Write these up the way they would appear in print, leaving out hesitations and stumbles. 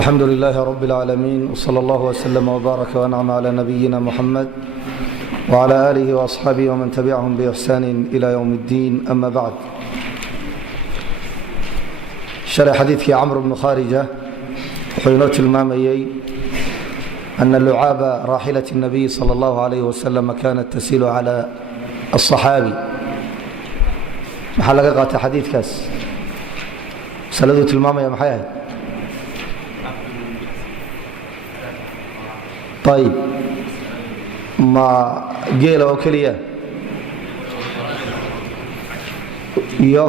الحمد لله رب العالمين وصلى الله وسلم وبارك وأنعم على نبينا محمد وعلى آله وأصحابه ومن تبعهم بإحسان إلى يوم الدين أما بعد شرح حديثك عمرو بن خارجة وحينوت الماميي أن اللعاب راحلة النبي صلى الله عليه وسلم كانت تسيل على الصحابي محل قاطع حديث كاس سلدوت الماميي محياه طيب ما جيل أو كلية iyo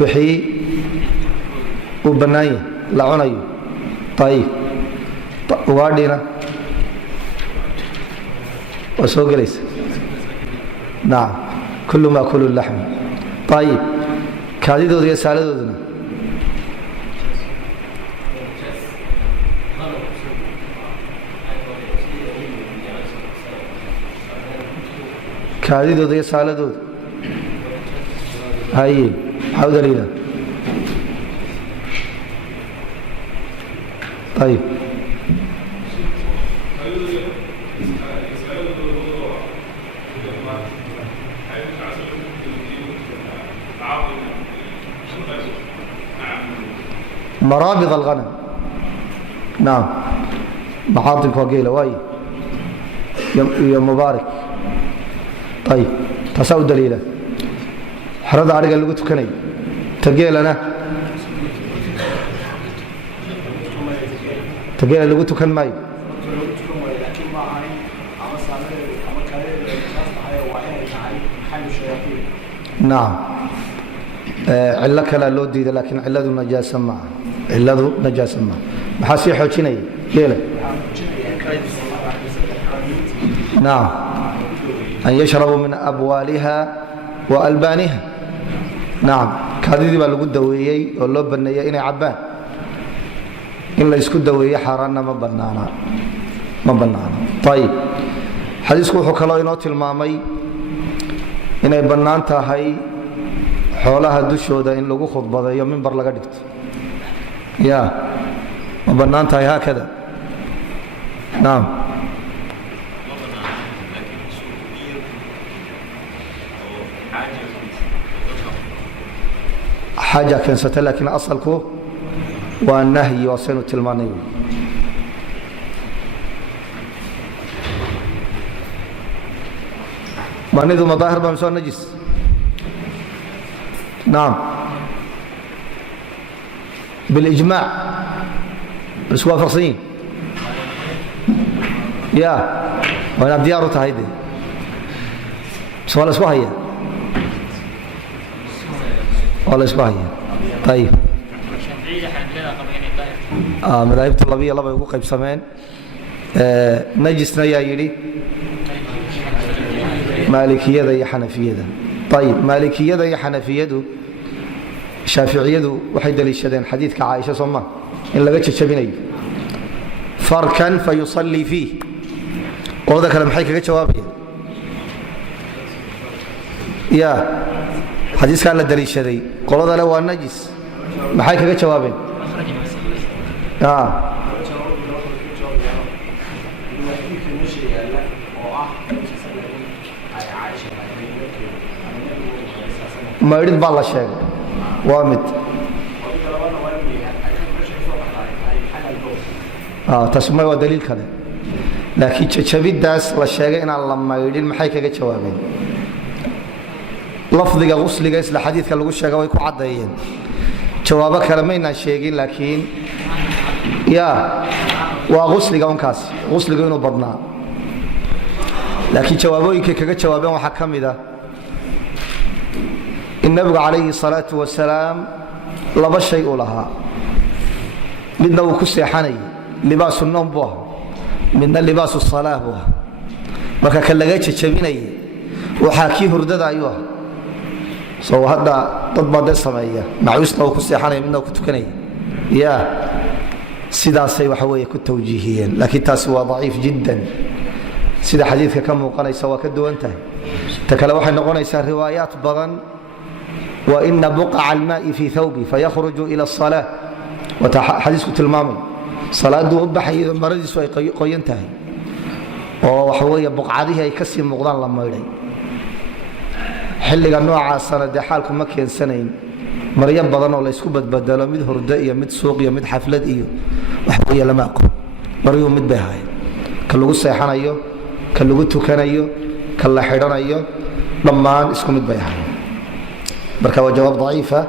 wixii u banaayay la cunayo طيب waadina wasoo galaysa نعم كل ما كل اللحم طيب kaadidooda iyo saaladooduna kaadidooda iyo saaladooda haye maxaa u daliila ayib maraabid alghanam naam maxaadinka waa geela waaye iyo mubaarak ayib taasaa u daliila xerada ariga lagu tukanayo tageelana tageela lagu tukan maayo naam cillo kalea loo diida laakiin cilladu najaasa maaha cilladu najaasa maaha maxaa sii xoojinaya geela naam أن يشربوا من أبوالها وألبانها نعم كهذه بقى لقول دوية والله بنية إني عبان إن لا يسكت دوية حرانا ما بنانا طيب حديثكم حكى الله المامي إن بنان تاهي حولها دشوا ده إن لقوا خطبة يوم من برلقدت يا ما بنان تاهي هكذا نعم حاجة كنسة لكن أصلكم والنهي وصين التلماني ما ندو مظاهر بمسوى النجس نعم بالإجماع بس وافقين يا وانا بديارو تهيدي سؤال اسمها هي والله اسمعي طيب مذاهب طلبيه لبا ugu qaybsameen najisna yaa yiri maalikiyada iyo xanafiyada طيب maalikiyada iyo xanafiyadu shaafiiciyadu waxay daliishadeen xadiidka Aisha Soomaa in laga jajabinayo farkan fayusalli fihi qodobka kale maxay kaga jawaabayeen ya حديث كان لدليل شدي قالوا له هو النجس maxay kaga jawaabeen ma yidhi baa la sheegay waa mid tasma waa daliil kale laakiin jajabidaas la sheegay in aan la maydhin maxay kaga jawaabeen lafdiga qusliga isla xadiidka lagu sheegay way ku cadeeyeen jawaabo kale ma inaan sheegin laakiin waa qusliga unkaas qusliga inuu badnaa laakiin jawaabooyinka kaga jawaabeen waxa kamid ah in nabiga calayhi salaatu wasalaam laba shay u lahaa midna uu ku seexanay libaasu nawm buu midna libaasu salaah buu marka kan laga jajabinay waxa kii hurdada ayuu soo hadda dad baad sameeya macuusna ku seexanay midna ku tukanay sidaasay waxa weeye ku tawjiihiyeen laakiin taasi waa dhaif jiddan sida xadiidka ka muuqanaysa waa ka duwan tahay ta kale waxay noqonaysaa riwaayaat badan وإن بقع الماء في ثوبي فيخرج إلى الصلاة xadiisku tilmaamay salaadu u baxay maradiisu ay qoyan tahay oo waxa weeye buqcadihii ay ka sii muuqdaan la maydhay xilliga noocaasana dee xaalku ma keensanayn maryo badan oo la isku badbadalo mid hurdo iyo mid suuq iyo mid xaflad iyo waxa weeye lama aqoon maryuhu mid bay ahaayeen ka lagu seexanayo ka lagu tukanayo ka la xidhanayo dhammaan isku mid bay ahaayeen marka waa jawaab daciifa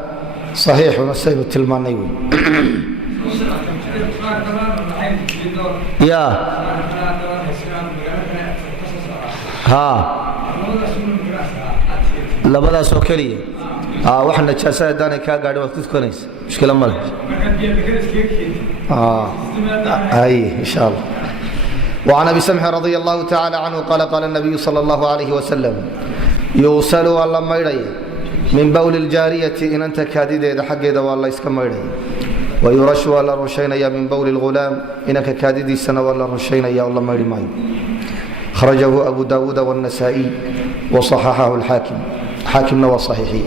saxiixuna saynu tilmaanay wey ya ha labadaas oo keliya wax najaasa haddaanay kaa gaadhin waad ku tukanaysa mushkila ma leh إن شاء الله. وعن أبي سمح رضي الله تعالى عنه قال قال النبي صلى الله عليه وسلم يغسل الله ميري من بول الجارية إن أنت كاديد إذا حق إذا والله يسكن ميري ويرش الله رشين يا من بول الغلام إنك كاديد السنة والله رشين يا الله ميري ماي خرجه أبو داود والنسائي وصححه الحاكم حاكم نوى صحيحي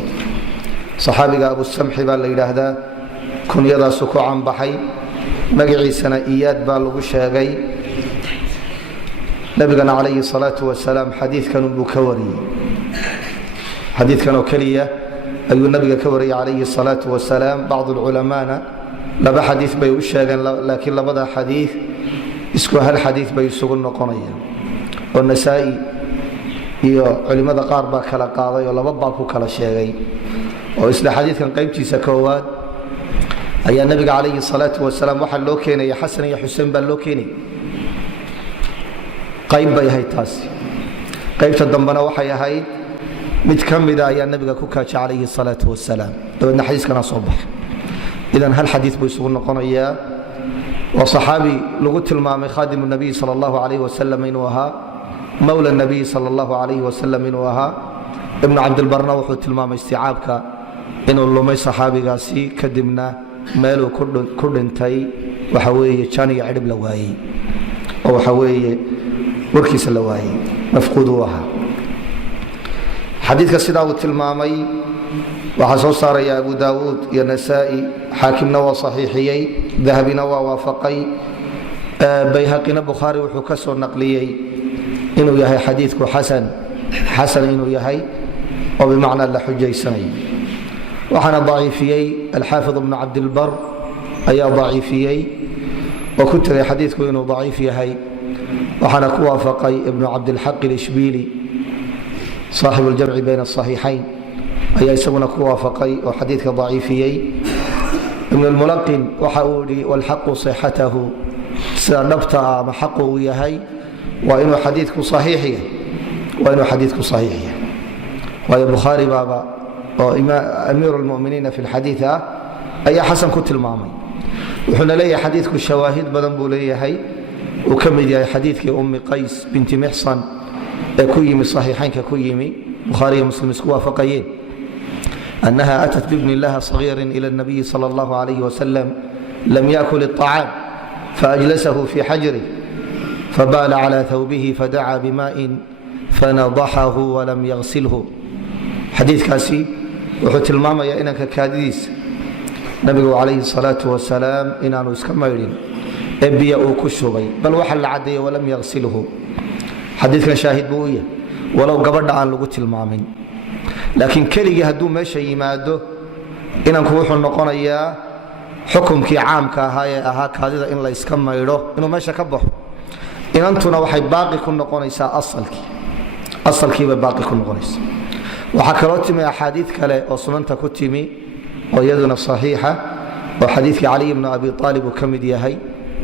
صحابي أبو السمح بالله هذا كن يدا سكو عن بحي magaciisana iyaad baa lagu sheegay nabigana calayhi salaatu wasalaam xadiidkan buu ka wariyey xadiidkan oo keliya ayuu nabiga ka wariyey calayhi salaatu wasalaam bacdu lculamaana laba xadiid bay u sheegeen laakiin labada xadiid isku hal xadiid bay isugu noqonayaan oo nasaa'i iyo culimmada qaar baa kala qaaday oo laba baab ku kala sheegay oo isla xadiidkan qaybtiisa koowaad ayaa nabiga calayhi salaatu wasalaam waxaa loo keenaya xasan iyo xuseen baa loo keenay qayb bay ahayd taasi qaybta dambena waxay ahayd mid ka mida ayaa nabiga ku kaajay calayhi salaatu wasalaam dabeedna xadiiskana soo baxay idan hal xadiis buu isugu noqonayaa waa saxaabi lagu tilmaamay khaadimu nabiy sala allahu calayhi wasalam inuu ahaa mawla nabiy sala allahu calayhi wasalam inuu ahaa ibnu cabdilbarna wuxuu tilmaamay isticaabka inuu lumay saxaabigaasi kadibna meeluu ku dhintay waxa weeye jaan iyo cidhib la waayey oo waxa weeye warkiisa la waayey mafquud uu ahaa xadiidka sidaa uu tilmaamay waxaa soo saaraya abu daawuud iyo nasaa'i xaakimna waa saxiixiyey dahabina waa waafaqay bayhaqina bukhaari wuxuu ka soo naqliyey inuu yahay xadiidku xasan inuu yahay oo bimacnaa la xujaysanayo waxaana daciifiyey alxaafid ibnu cabdilbar ayaa daciifiyey oo ku tegay xadiidku inuu daciif yahay waxaana ku waafaqay ibnu cabdilxaq ilishbiili saaxibu ljamci bayna asaxiixayn ayaa isaguna ku waafaqay oo xadiidka daciifiyey ibn lmulaqin waxa uu yihi walxaqu sixatahu sida dhabta ah ama xaqu uu yahay waa inuu xadiidku saxiix yahay waayo bukhaari baaba oo amiir lmuminiina fi lxadiid ah ayaa xasan ku tilmaamay wuxuuna leeyahay xadiidku shawaahid badan buu leeyahay uu ka mid yahay xadiidkii ummi qays binti mixsan ee ku yimi saxiixaynka ku yimi bukhaariyo muslim isku waafaqayeen annaha atat bibni laha sagiirin ila nabiyi sala allahu calayhi wasalam lam yakul الطacaam faajlasahu fi xajrih fabaala cala thawbihi fadacaa bimaa'in fanadaxahu walam yagsilhu xadiidkaasi wuxuu tilmaamayaa inanka kaadidiisa nabigu calayhi salaatu wasalaam inaanu iska maydhin ee biyo uu ku shubay bal waxa la caddeeyey walam yagsilhu xadiidkan shaahid buu u yahay walow gabadha aan lagu tilmaamin laakiin keligii hadduu meesha yimaado inanku wuxuu noqonayaa xukumkii caamka ahaa ee ahaa kaadida in la iska maydho inuu meesha ka baxo inantuna waxay baaqi ku noqonaysaa asalkiibay baaqi ku noqonaysaa waxaa kaloo timi axaadiid kale oo sunanta ku timi oo iyaduna saxiixa oo xadiidkii caliy bnu abi aalib uu ka mid yahay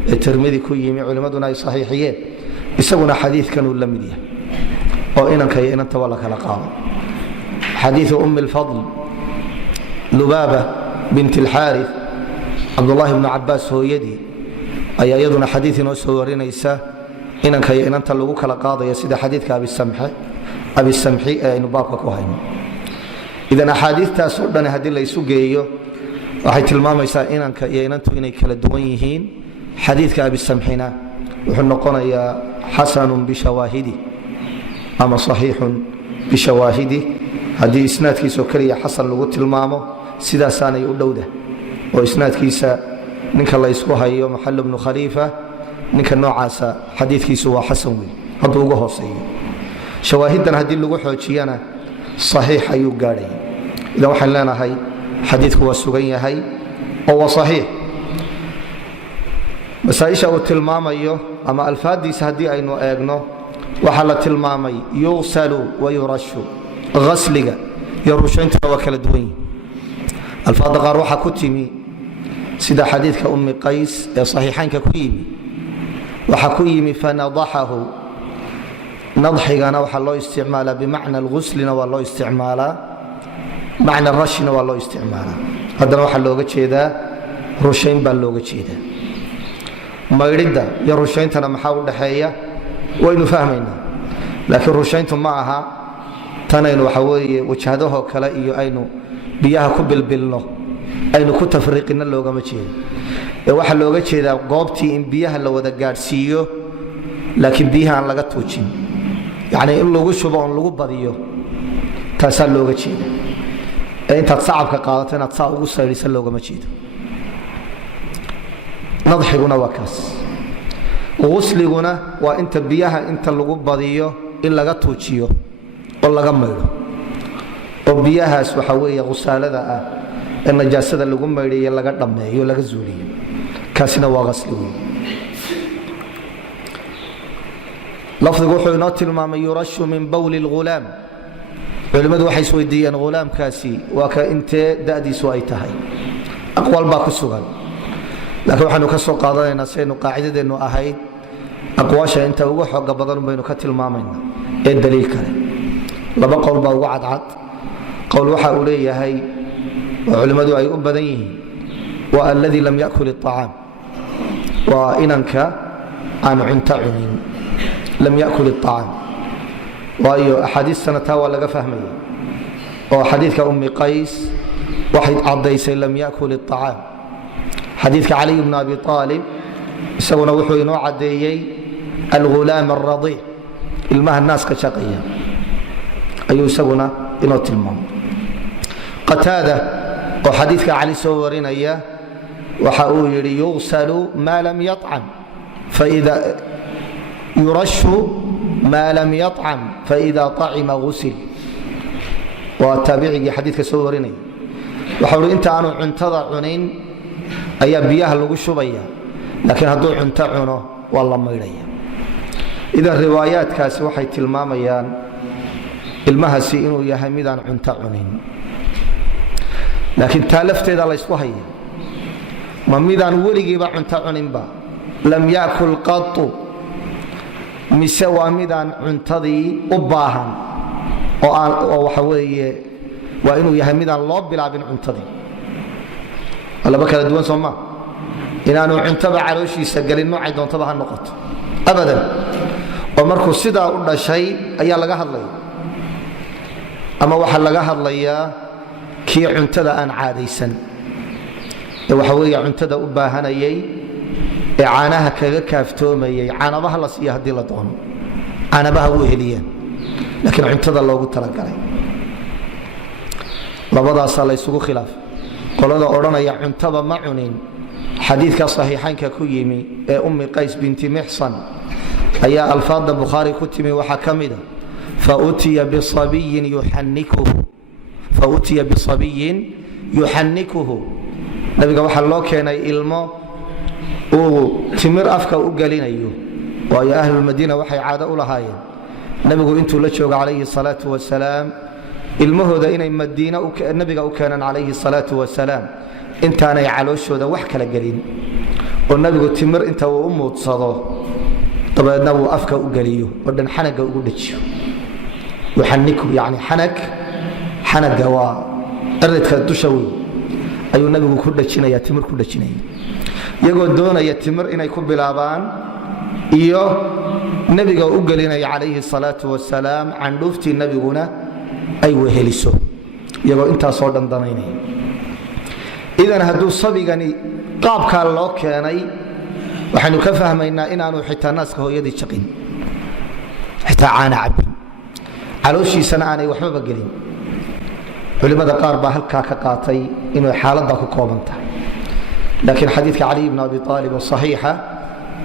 ee tirmidi ku yimi culimmaduna ay saxiixiyeen isaguna xadiidkan uu la mid yahay oo inanka iyo inanta waa la kala qaado xadiiu ummi lfadl lubaaba bint alxaarith cabdullaahi bnu cabaas hooyadii ayaa iyaduna xadiid inoo soo warinaysa inanka iyo inanta lagu kala qaadaya sida xadiidka abisamxi ee aynu baabka ku hayno idan axaadiitaas oo dhan haddii laysu geeyo waxay tilmaamaysaa inanka iyo inantu inay kala duwan yihiin xadiidka abisamxina wuxuu noqonayaa xasanun bishawaahidi ama saxiixun bishawaahidi haddii isnaadkiisao keliya xasan lagu tilmaamo sidaasaanay u dhowda oo isnaadkiisa ninka la isku hayo Muhall ibn Khalifa ninka noocaasa xadiidkiisu waa xasan weey hadduu ugu hooseeyo shawaahidan haddii lagu xoojiyana saxiix ayuu gaadhay idan waxaan leenahay xadiidku waa sugan yahay oo waa saxiix masaaisha uu tilmaamayo ama alfaadiisa haddii aynu eegno waxaa la tilmaamay yughsalu wa yurashu ghasliga iyo rushaynta waa kala duwan yihiin alfaada qaar waxaa ku timi sida xadiidka ummi qays ee saxiixaynka ku yimi waxaa ku yimi fanadaxahu nadxigana waxaa loo isticmaalaa bimacna alghuslina waa loo isticmaalaa macna rashina waa loo isticmaalaa haddana waxaa looga jeedaa rushayn baa looga jeedaa maydhidda iyo rushayntana maxaa u dhaxeeya waynu fahmaynaa laakiin rushayntu ma aha tanaynu waxa weeye wajhadahoo kale iyo aynu biyaha ku bilbilno aynu ku tafriiqina loogama jeedo ee waxaa looga jeedaa goobtii in biyaha la wada gaadhsiiyo laakiin biyaha aan laga tuujin yacni in lagu shubo oon lagu badiyo taasaa looga jeeda ee intaad sacabka qaadato inaad saa ugu saydhisa loogama jeedo nadxiguna waa kaas ghusliguna waa inta biyaha inta lagu badiyo in laga tuujiyo oo laga maydho oo biyahaas waxa weeye ghusaalada ah ee najaasada lagu maydhayo laga dhammeeyo laga zuuliyo kaasina waa ghasli weeye lafdigu wuxuu inoo tilmaamay yurashu min bawli lghulaam culimmadu waxay isweydiiyeen ghulaamkaasi waa ka intee da'diisu ay tahay aqwaal baa ku sugan laakiin waxaanu ka soo qaadanaynaa sidaynu qaacidadeennu ahayd aqwaasha inta ugu xooga badan baynu ka tilmaamaynaa ee daliil kale laba qowl baa ugu cadcad qowl waxa uu leeyahay oo culimmadu ay u badan yihiin waa alladii lam yakul iطacaam waa inanka aan cunto cunin lam yakul iطacaam waayo axaadiistana taa waa laga fahmaya oo xadiidka ummi qays waxay caddaysay lam yakul iطacaam xadiidka cali bn abi aalib isaguna wuxuu inoo caddeeyey algulaam alradiic ilmaha naaska shaqaya ayuu isaguna inoo tilmaamay qataada oo xadiidka cali soo warinaya waxa uu yidhi yughsalu maa lam yacam yurashu maa lam yacam faida acima gusil waa taabicigii xadiidka soo warinaya waxau hi inta aanu cuntada cunin ayaa biyaha lagu shubaya laakiin hadduu cunto cuno waa la maydhaya idan riwaayaadkaasi waxay tilmaamayaan ilmahaasi inuu yahay midaan cunto cunin laakiin taa lafteeda la ysku haya ma midaan weligiiba cunto cuninba lam yakul qatu mise waa midaan cuntadii u baahan oo waxa weeye waa inuu yahay midaan loo bilaabin cuntadii laba kala duwan soo maa inaanu cuntaba calooshiisa gelin noocay doontaba ha noqoto abadan oo markuu sidaa u dhashay ayaa laga hadlaya ama waxaa laga hadlayaa kii cuntada aan caadaysan ee waxa weeye cuntada u baahanayay ee caanaha kaga kaaftoomayay caanabaha la siiya haddii la doono caanabaha u heliyaan laakiin cuntada loogu talagalay labadaasaa la ysugu khilaafay qolada odhanaya cuntaba ma cunin xadiidka saxiixaynka ku yimi ee ummi qays binti mixsan ayaa alfaada bukhaari ku timi waxaa ka mida fautiya bisabiyin yuxannikuhu nabiga waxaa loo keenay ilmo uu timir afka u gelinayo waayo ahlulmadiina waxay caado u lahaayeen nabigu intuu la joogo calayhi salaatu wasalaam ilmahooda inay madiina nabiga u keenaan calayhi salaatu wasalaam intaanay calooshooda wax kala gelin oo nabigu timir inta uu u muudsado dabeedna uu afka u geliyo oo dhan xanaga ugu dhajiyo yuxanniku yani xanaga waa eridka dusha weyn ayuu nabigu ku dhajinaya timir ku dhajinaya iyagoo doonaya timir inay ku bilaabaan iyo nabiga u gelinaya calayhi salaatu wasalaam candhuuftii nabiguna ay weheliso iyagoo intaasoo dhan danaynaya idan hadduu sabigani qaabkaa loo keenay waxaynu ka fahmaynaa inaanu xitaa naaska hooyadii jaqin xitaa caana cabin calooshiisana aanay waxbaba gelin culimmada qaar baa halkaa ka qaatay inay xaaladdaa ku kooban tahay laakiin xadiidka cali ibn abi aalib oo saxiixa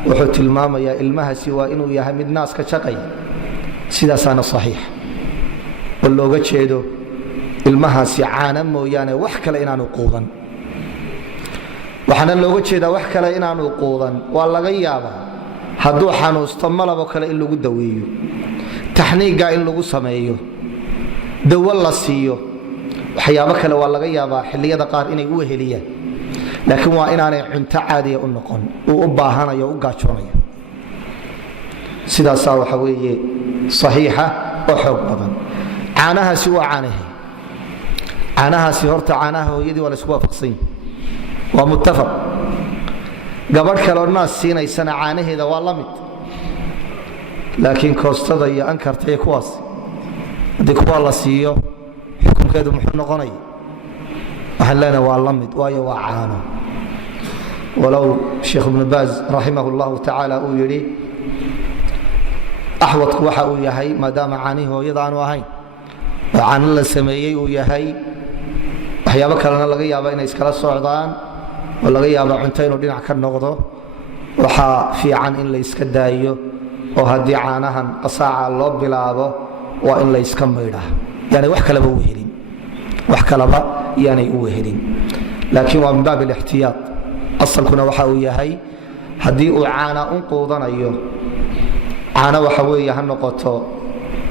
wuxuu tilmaamayaa ilmahaasi waa inuu yahay mid naaska shaqaya sidaasaana saxiix oo looga jeedo ilmahaasi caana mooyaane wax kale inaanu quudan waxaana looga jeedaa wax kale inaanu quudan waa laga yaabaa hadduu xanuusto malabo kale in lagu daweeyo taxniiga in lagu sameeyo dawo la siiyo waxyaabo kale waa laga yaabaa xilliyada qaar inay u weheliyaan laakiin waa inaanay cunto caadiya u noqon uu u baahanayo u gaajoonayo sidaasaa waxa weeye saxiixa oo xoog badan caanahaasi waa caanahaasi horta caanaha hooyadii waa la isku waafaqsan yahay waa muttafaq gabadh kaleoo naas siinaysana caanaheeda waa la mid laakiin koostada iyo ankarta iyo kuwaas haddii kuwaa la siiyo xukunkeedu muxuu noqonaya waxaan leenahay waa la mid waayo waa caano walow sheekh ibnu baaz raximah اllahu tacaala uu yidhi axwadku waxa uu yahay maadaama caanihii hooyada aanu ahayn oo caano la sameeyey uu yahay waxyaabo kalena laga yaaba inay iskala socdaan oo laga yaaba cunto inuu dhinac ka noqdo waxaa fiican in la yska daayo oo haddii caanahan qasaaca loo bilaabo waa in la yska maydhaa yaanay wax kaleba yaanay u wehelin laakiin waa min baab alixtiyaad asalkuna waxa uu yahay haddii uu caana u quudanayo caano waxa weeye ha noqoto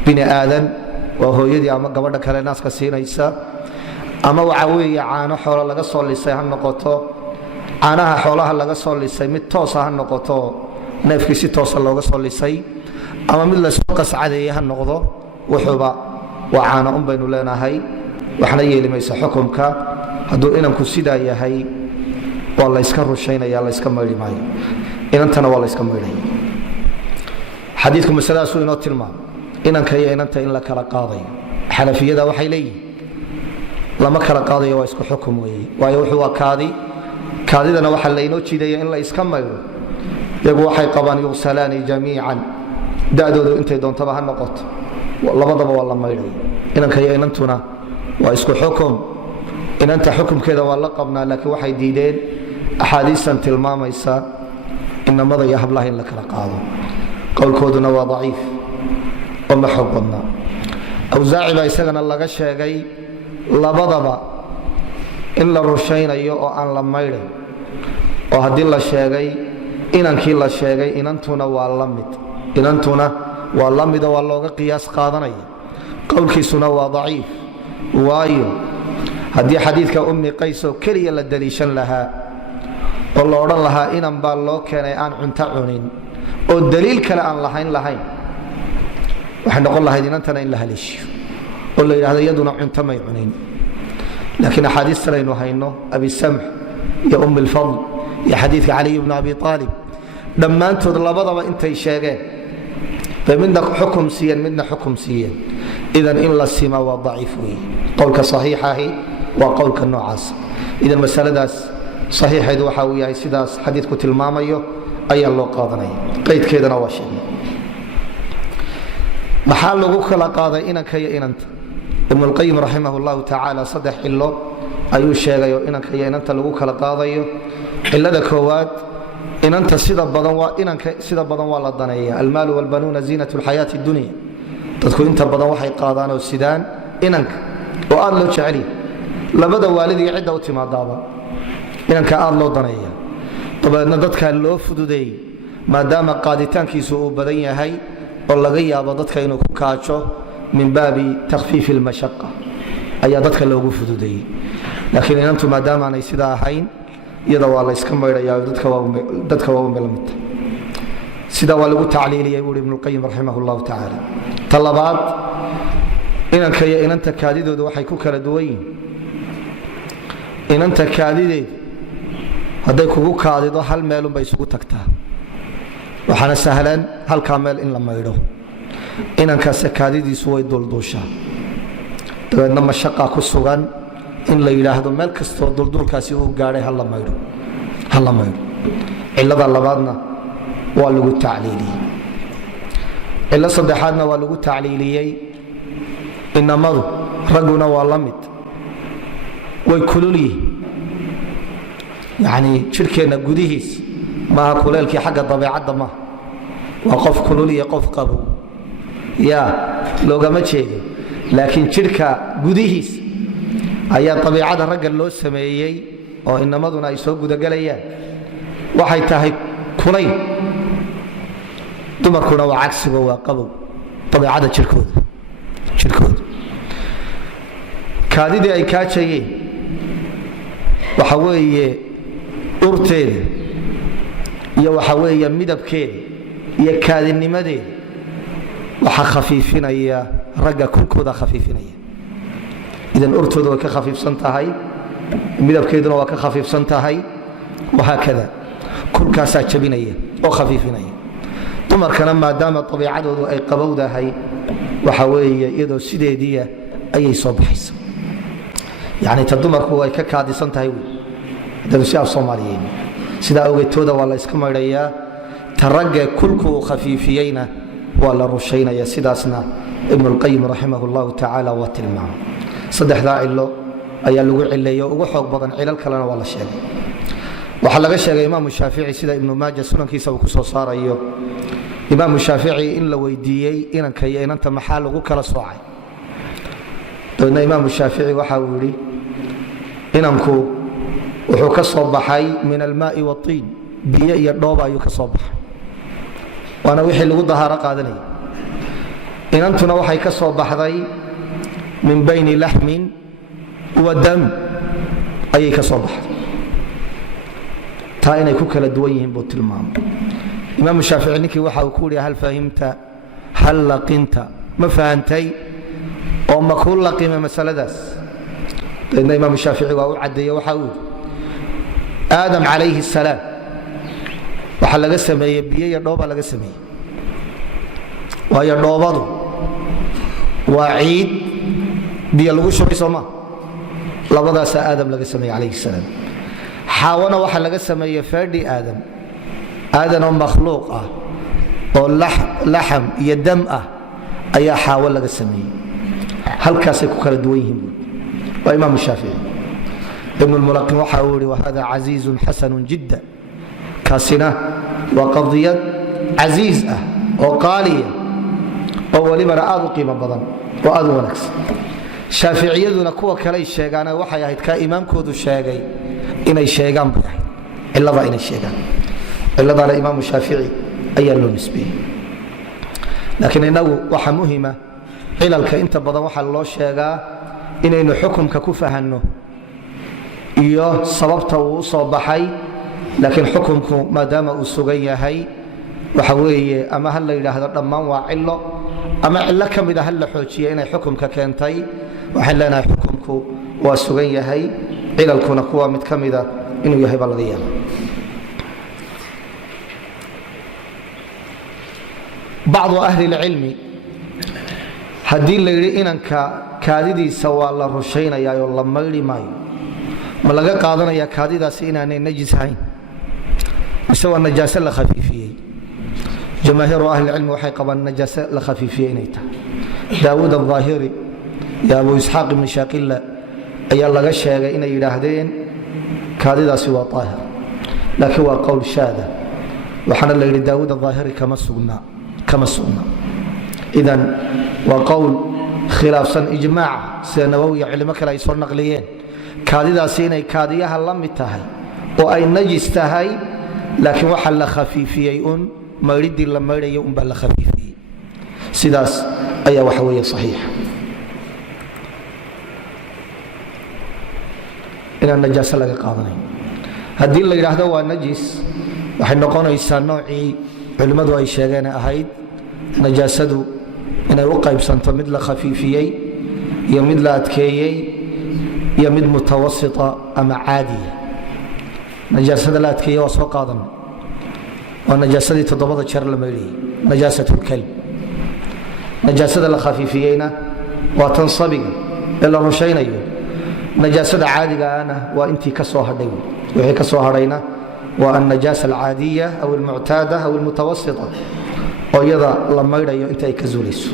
bini aadan waa hooyadii ama gabadha kale naaska siinaysa ama waxa weeye caano xoolo laga soo lisay ha noqoto caanaha xoolaha laga soo lisay mid toosa ha noqoto neefkii si toosa looga soo lisay ama mid lasoo qascadeeye ha noqdo wuxuuba waa caano un baynu leenahay waxna yeeli maysa xukumka hadduu inanku sidaa yahay waa layska rushaynaya layska maydhi maayo inantana waa layska maydhaya xadiidku masaladaasuu inoo tilmaamo inanka iyo inanta in la kala qaadayo xanafiyada waxay leeyihin lama kala qaadayo waa isku xukum weeye waayo wuxuu waa kaadidana waxaa laynoo jiidaya in la iska maydho iyagu waxay qabaan yugsalaani jamiican da'doodu intay doontaba ha noqoto labadaba waa la maydhaya inanka iyo inantuna waa isku xukum inanta xukumkeeda waa la qabnaa laakiin waxay diideen axaadiistan tilmaamaysa inamada iyo hablaha in la kala qaado qowlkooduna waa daciif oo ma xoog badnaa awsaaci baa isagana laga sheegay labadaba in la rushaynayo oo aan la maydhay oo haddii la sheegay inankii la sheegay inantuna waa la mid oo waa looga qiyaas qaadanaya qowlkiisuna waa daciif waayo haddii xadiidka ummi qays oo keliya la daliishan lahaa oo la odhan lahaa inan baa loo keenay aan cunto cunin oo daliil kale aan lahayn waxay noqon lahayd inantana in la haleeshiyo oo la yidhahdo iyaduna cunto may cunin laakiin axaadiistan aynu hayno abi samx iyo ummi lfadl iyo xadiidka caliy bnu abi aalib dhammaantood labadaba intay sheegeen bay midna xukum siiyeen midna xukum siiyeen idan in la sima waa daciif weeye qowlka saxiixahi waa qowlka noocaas idan masaladaas saxiixeedu waxa uu yahay sidaas xadiidku tilmaamayo ayaa loo qaadanaya qaydkeedana waa sheegnay maxaa lagu kala qaaday inanka iyo inanta ibn اlqayim raximah اllahu tacaala 3 cilo ayuu sheegayo inanka iyo inanta lagu kala qaadayo cilada koowaad inanta sida badan waa la daneeya almaalu wاlbanuuna ziinaة اlxayaaةi اdunya dadku inta badan waxay qaadaan oo sidaan inanka oo aad loo jeceliya labada waalid iyo cidda u timaadaaba inanka aad loo daneeya dabeedna dadkaa loo fududeeyey maadaama qaaditaankiisu uu badan yahay oo laga yaabo dadka inuu ku kaajo min baabi takhfiif اlmashaqa ayaa dadka loogu fududeeyey laakiin inantu maadaamaanay sidaa ahayn iyada waa la yska maydhaya dadka waa unbay la midta sidaa waa lagu tacliiliyey buui ibn اlqayim raximah اllahu tacaala ta labaad inanka iyo inanta kaadidooda waxay ku kala duwan yihin inanta kaadideedu hadday kugu kaadido hal meelunbay isugu tagtaa waxaana sahlan halkaa meel in la maydho inankaase kaadidiisu way dulduushaa dabeedna mashaqa ku sugan in la yidhaahdo meel kastoo dulduulkaasi uu gaadhay ha la maydho cilada labaadna waa lagu tacliiliyey cilo saddexaadna waa lagu tacliiliyey inamadu ragguna waa la mid way kulul yihin يعني jirkeena gudihiis ma kuleelkii xagga dabeecadda ma waa qof kulul iyo qof qabow ya loogama jeedo laakiin jirka gudihiis ayaa dabeecada ragga loo sameeyay oo inamaduna ay soo gudagalayaan waxay tahay kulayl dumarkuna waa cagsiga waa qabow dabeecada jirkooda kaadidii ay kaajayeen waxa weeye urteeda iyo waxa weeye midabkeeda iyo kaadinimadeeda waxa khafiifinaya ragga kulkooda khafiifinaya idan urtooda way ka khafiifsan tahay midabkeeduna waa ka khafiifsan tahay وهكذا kulkaasaa jabinaya oo khafiifinaya dumarkana maadaama dabiicadoodu ay qabowdahay waxa weeye iyadoo sideediya ayay soo baxaysa yani ta dumarku ay ka kaadisan tahay dadsiyaab Soomaaliyeed sida awgeetooda waa la iska maydhayaa ta ragga kulku khafiifiyayna waa la rushaynaya sidaasna ibn al-qayyim rahimahullahu ta'ala wa tilmaam saddexda ilo ayaa lagu cileeyo ugu xoog badan cilal kalena waa la sheegay waxa laga sheegay imaam shaafici sida ibn maajah sunankiisa uu ku soo saarayo imaam shaafici in la weydiiyay inanka iyo inanta maxaa lagu kala soocay doona imaam shaafici waxa uu yiri inanku wuxuu ka soo baxay min al-maa'i wa tiin biyo iyo dhoob ayuu ka soo baxay waana wixii lagu dahaaro qaadanay inantuna waxay ka soo baxday min bayni lahmin wa dam ayay ka soo baxday taa inay ku kala duwan yihiin buu tilmaamay imaam shaafici ninkii waxa uu ku yiri hal fahimta hal laqinta ma fahantay oo ma ku laqima masaladaas imaam shaafici waa uu cadeeyay waxa uu aadam alayhi salaam waxa laga sameeyay biyo iyo dhoob laga sameeyay waayo dhoobadu waa ciid biyo lagu shubay Soomaa labadaas aadam laga sameeyay alayhi salaam حاونا waxa laga sameeyay faadi aadan oo makhluuq ah oo laham iyo dam ah ayaa xaawo laga sameeyay halkaas ay ku kala duwan yihiin waa imaam shaafici ibn al-mulaqin waxa uu yiri wa hada aziz hasan jidda kaasina wa qadiyat aziz ah oo qaaliya oo waliba aad u qiimo badan oo aad u wanaagsan shaafiiciyaduna kuwa kale sheegaan waxay ahayd ka imaamkoodu sheegay inay sheegaan cilada inay sheegaan cilada imaam shaafici ayaa loo nisbeeyay laakiin inagu waxa muhiima cilalka inta badan waxa loo sheegaa inaynu xukunka ku fahanno iyo sababta uu soo baxay laakiin xukunku maadaama uu sugan yahay waxa weeye ama hal la yiraahdo dhammaan waa cilo ama cilo kamid ah hal la xoojiyo inay xukunka keentay waxaan leenahay xukunku waa sugan yahay cilalkuna kuwa mid kamida inuu yahay bal laga yaabo بعض أهل العلم هدي اللي إنك كاديدي سوى الله رشينا يا الله مغلي ماي ملقا قادنا يا كاديدا سينا نجس هاي سوى النجاسة لخفيفية جماهير أهل العلم وحي قبل النجاسة لخفيفية نيتا داود الظاهري يا أبو إسحاق بن شاقلة أي الله غشيغا إن يراهدين كاديدا سوى طاهر لكن هو قول شاذ وحنا اللي داود الظاهري كما سقنا إذن وقول خلاف سن إجماع سنووي علمك لا يصير نقليين كاديدا سيني كاديها لمتهي وأي نجستهي لكن وحل خفيفيون ما يريد لما يريد بل خفيفي سداس أي وحوية صحيح إن النجاسة لك قاضنين هدي اللي يرهده هو النجس وحين نقول إنسان نوعي علماء أي شيئين أهيد نجاسته إن وقع بسنت مثل خفيفيي يمد لأتكيي يمد متوسطة أما عادية نجاسة لأتكيي وسوق قاضن والنجاسة تضبط شر الميلي نجاسة الكلب نجاسة الخفيفيين وتنصبق إلا رشين أيوه نجاسة عادية أنا وأنت كسوها دين وهي كسوها رينا والنجاسة العادية أو المعتادة أو المتوسطة ويضع لما يرى أنت كزوليس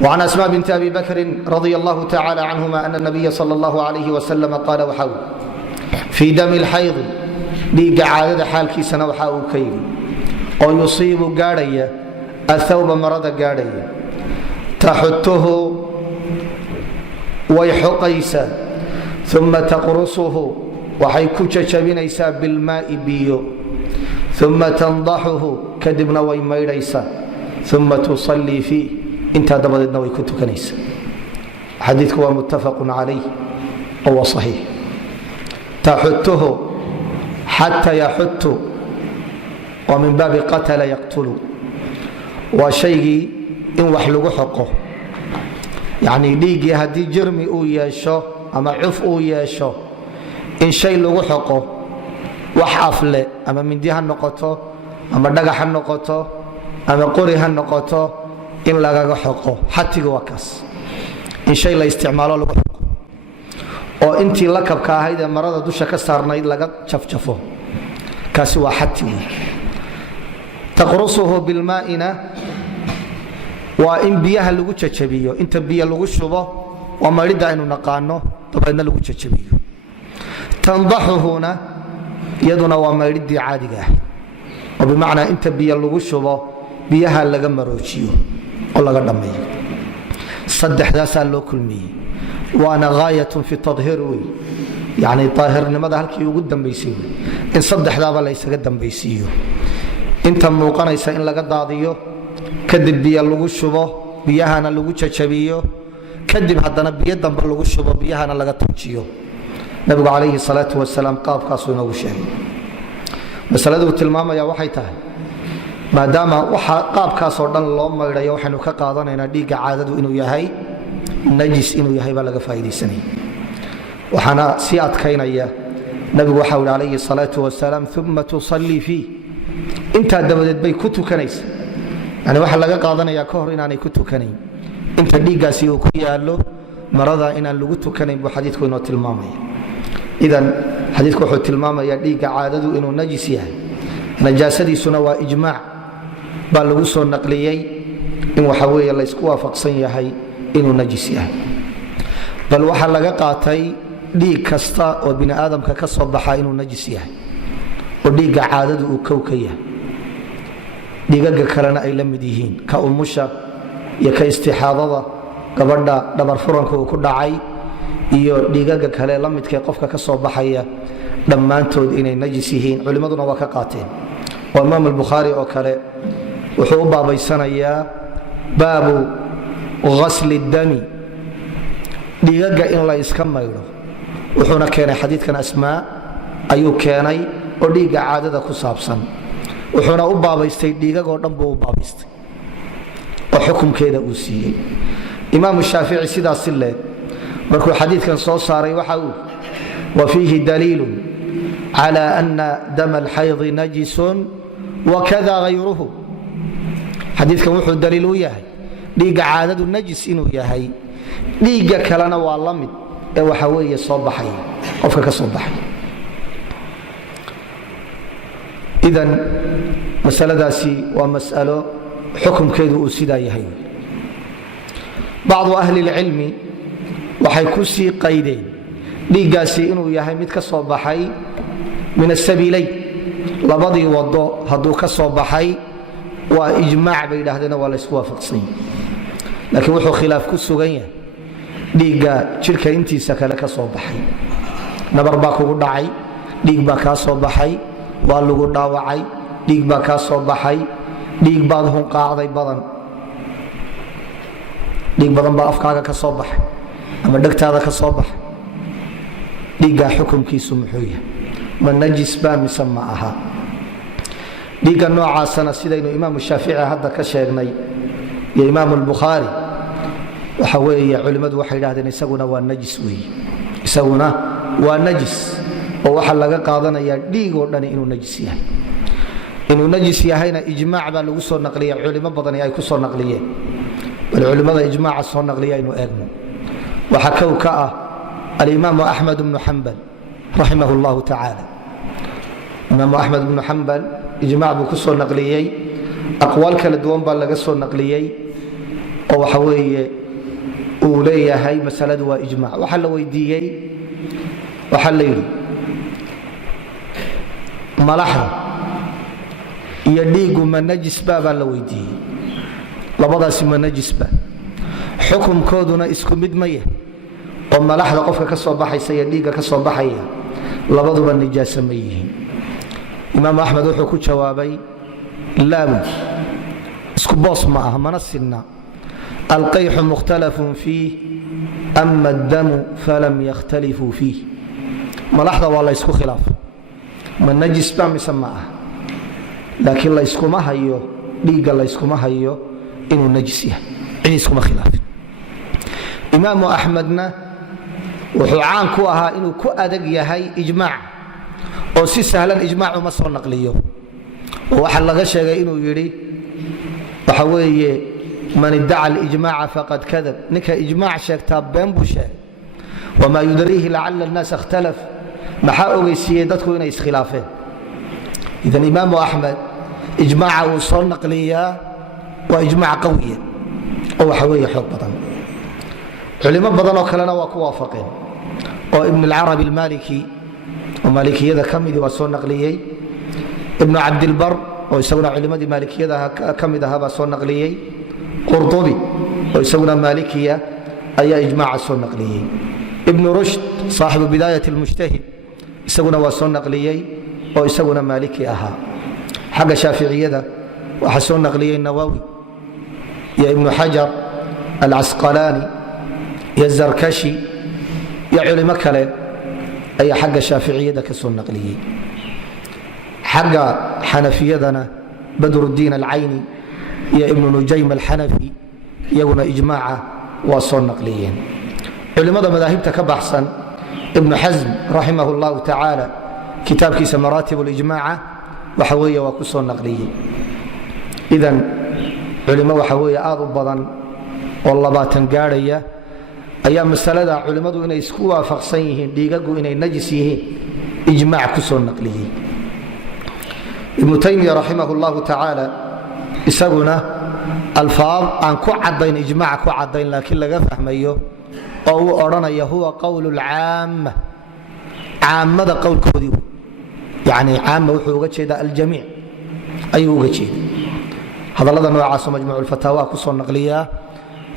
وعن أسماء بنت أبي بكر رضي الله تعالى عنهما أن النبي صلى الله عليه وسلم قال وحول fii dami lxaydi dhiigga caadada xaalkiisana waxa uu ka yimi oo yusiibu gaadhaya athawba marada gaadhaya taxutuhu way xoqaysaa uma taqrusuhu waxay ku jajabinaysaa bilmaa'i biyo uma tandaxuhu kadibna way maydhaysaa uma tusallii fiih intaa dabadeedna way ku tukanaysaa xadiidku waa muttafaqun calayh oo waa saxiix taxutuhu xata yaxutu waa min baabi qatala yaqtulu waa shaygii in wax lagu xoqo yacnii dhiiggii haddii jirmi uu yeesho ama cuf uu yeesho in shay lagu xoqo wax afle ama mindi ha noqoto ama dhagax ha noqoto ama qori ha noqoto in lagaga xoqo xatiga waa kaas in shay la isticmaalo lagu xoqo oo intii lakabka ahayd ee marada dusha ka saarnayd laga jafjafo kaasi waa xati wey taqrusuhu bilmaa'ina waa in biyaha lagu jajabiyo inta biyo lagu shubo waa maydhidda aynu naqaano dabeedna lagu jajabiyo tandaxuhuna iyaduna waa maydhiddii caadiga ah oo bimacnaa inta biyo lagu shubo biyaha laga maroojiyo oo laga dhammeeyo saddexdaasaa loo kulmiyey waana haayatun fi tadhiir wey yacni daahirnimada halkii ugu dambaysay wey in saddexdaaba la ysaga dambaysiiyo inta muuqanaysa in laga daadiyo kadib biyo lagu shubo biyahana lagu jajabiyo kadib haddana biyo dambe lagu shubo biyahana laga tuujiyo nabigu calayhi salaatu wasalaam qaabkaasuu inoogu sheegay masaladuu tilmaamaya waxay tahay maadaama waxa qaabkaasoo dhan loo maydhayo waxaynu ka qaadanaynaa dhiigga caadadu inuu yahay najis inuu yahay baa laga faa'iidaysanaya waxaana sii adkaynaya nabigu waxa uu calayhi salaatu wasalaam uma tusallii fiih intaa dabadeed bay ku tukanaysa yani waxa laga qaadanayaa ka hor inaanay ku tukanayn inta dhiiggaasi uu ku yaallo marada inaan lagu tukanayn buu xadiidku inoo tilmaamaya idan xadiidku wuxuu tilmaamayaa dhiigga caadadu inuu najis yahay najaasadiisuna waa ijmaac baa lagu soo naqliyey in waxa weeye laysku waafaqsan yahay inuu najis yahay bal waxaa laga qaatay dhiig kasta oo bini aadamka ka soo baxa inuu najis yahay oo dhiigga caadadu uu kow ka yahay dhiigaga kalena ay la mid yihiin ka umusha iyo ka istixaadada gabadha dhabar furanka uu ku dhacay iyo dhiigaga kale la midkee qofka ka soo baxaya dhammaantood inay najis yihiin culimmaduna waa ka qaateen oo imaam albukhaari oo kale wuxuu u baabaysanayaa baabu ghasli dami dhiigaga in la iska maydho wuxuuna keenay xadiidkan asmaa ayuu keenay oo dhiigga caadada ku saabsan wuxuuna u baabaystay dhiigagoo dhan buu u baabaystay oo xukumkeeda uu siiyey imaamu shaafici sidaasi leeg markuu xadiidkan soo saaray waxa uu wafiihi daliilu cala ana dama alxaydi najisun wakada hayruhu xadiidkan wuxuu daliil u yahay dhiigga caadadu najis inuu yahay dhiigga kalena waa la mid ee waxa weeye soo baxaya qofka ka soo baxay idan masaladaasi waa mas'alo xukumkeedu uu sidaa yahay bacdu ahli اlcilmi waxay ku sii qaydeen dhiiggaasi inuu yahay mid ka soo baxay min asabiilayn labadii wado hadduu ka soo baxay waa ijmaac bay yidhaahdeen waa laysku waafaqsanya laakiin wuxuu khilaaf ku sugan yahay dhiigga jidhka intiisa kale ka soo baxay nabar baa kugu dhacay dhiig baa kaa soo baxay waa lagu dhaawacay dhiig baa kaa soo baxay dhiig baad hunqaacday badan dhiig badan baa afkaaga ka soo baxay ama dhegtaada ka soo baxay dhiiggaa xukunkiisu muxuu yahay ma najis baa mise ma aha dhiigga noocaasana sidaynu imaamu shaafici hadda ka sheegnay iyo imaamu albukhaari waxa weeye culimmadu waxay yidhahdeen isaguna waa najis weeye isaguna waa najis oo waxaa laga qaadanayaa dhiig oo dhani inuu najis yahay inuu najis yahayna ijmaac baa lagu soo naqliya culimo badani ay ku soo naqliyeen bal culimmada ijmaaca soo naqliya aynu eegno waxaa kow ka ah alimaamu axmed bnu xambal raximah اllahu tacaala imaamu axmed bnu xambal ijmaac buu ku soo naqliyey aqwaal kala duwan baa laga soo naqliyey oo waxa weeye uu leeyahay masaladu waa ijmaac waxaa la weydiiyey waxaa la yidhi malaxda iyo dhiigu ma najisba baa la weydiiyey labadaasi ma najisba xukunkooduna isku mid ma yahay oo malaxda qofka ka soo baxaysa iyo dhiiga ka soo baxaya labaduba nijaasa ma yihiin imaam axmed wuxuu ku jawaabay laabu isku boos ma aha mana sinna alqayxu mukhtalafun fiih ama addamu falam yakhtalifuu fiih malaxda waa la ysku khilaafay ma najisba mise ma ah laakiin layskuma hayo dhiigga layskuma hayo inuu najis yahay cid iskuma khilaafin imaamu axmedna wuxuu caan ku ahaa inuu ku adag yahay ijmaac oo si sahlan ijmaac uma soo naqliyo oo waxa laga sheegay inuu yidhi waxa weeye man iddaca alijmaaca faqad kadab ninka ijmaac sheegtaa been buu sheegay wamaa yudriihi lacala annaasa ikhtalaf maxaa ogeysiiyey dadku inay iskhilaafeen idan imaamu axmed ijmaaca uu soo naqliyaa waa ijmaac qawiya oo waxa weeye xoog badan culimo badan oo kalena waa ku waafaqeen oo ibn alcarabi almaliki oo maalikiyada ka midii waa soo naqliyey ibnu cabdilbar oo isaguna culimadii maalikiyada ka mid ahaa baa soo naqliyey qurdubi oo isaguna maalikiya ayaa ijmaaca soo naqliyey ibnu rushd saaxibu bidaayat almujtahid isaguna waa soo naqliyey oo isaguna maaliki ahaa xagga shaaficiyada waxaa soo naqliyey nawawi iyo ibnu xajar alcasqalaani iyo zarkashi iyo culimo kale ayaa xagga shaaficiyada ka soo naqliyey xagga xanafiyadana badruddiin alcayni iyo ibnu nujaym alxanafi iyaguna ijmaaca waa soo naqliyeen culimmada madaahibta ka baxsan ibnu xasm raximah اllahu tacaala kitaabkiisa maraatib اlijmaaca waxa weeye waa ku soo naqliyey idan culimo waxa weeye aad u badan oo 20 gaadhaya ayaa masalada culimmadu inay isku waafaqsan yihiin dhiigagu inay najis yihiin ijmaac ku soo naqliyey ibnu taymiya raximah اllahu tacaala isaguna alfaad aan ku cadayn ijmaaca ku cadayn laakiin laga fahmayo oo uu odhanaya huwa qowl اlcaama caamada qowlkoodii yani caama wuxuu uga jeedaa aljamiic ayuu uga jeeda hadallada noocaasoo majmuuc ulfataawa ku soo naqliyaa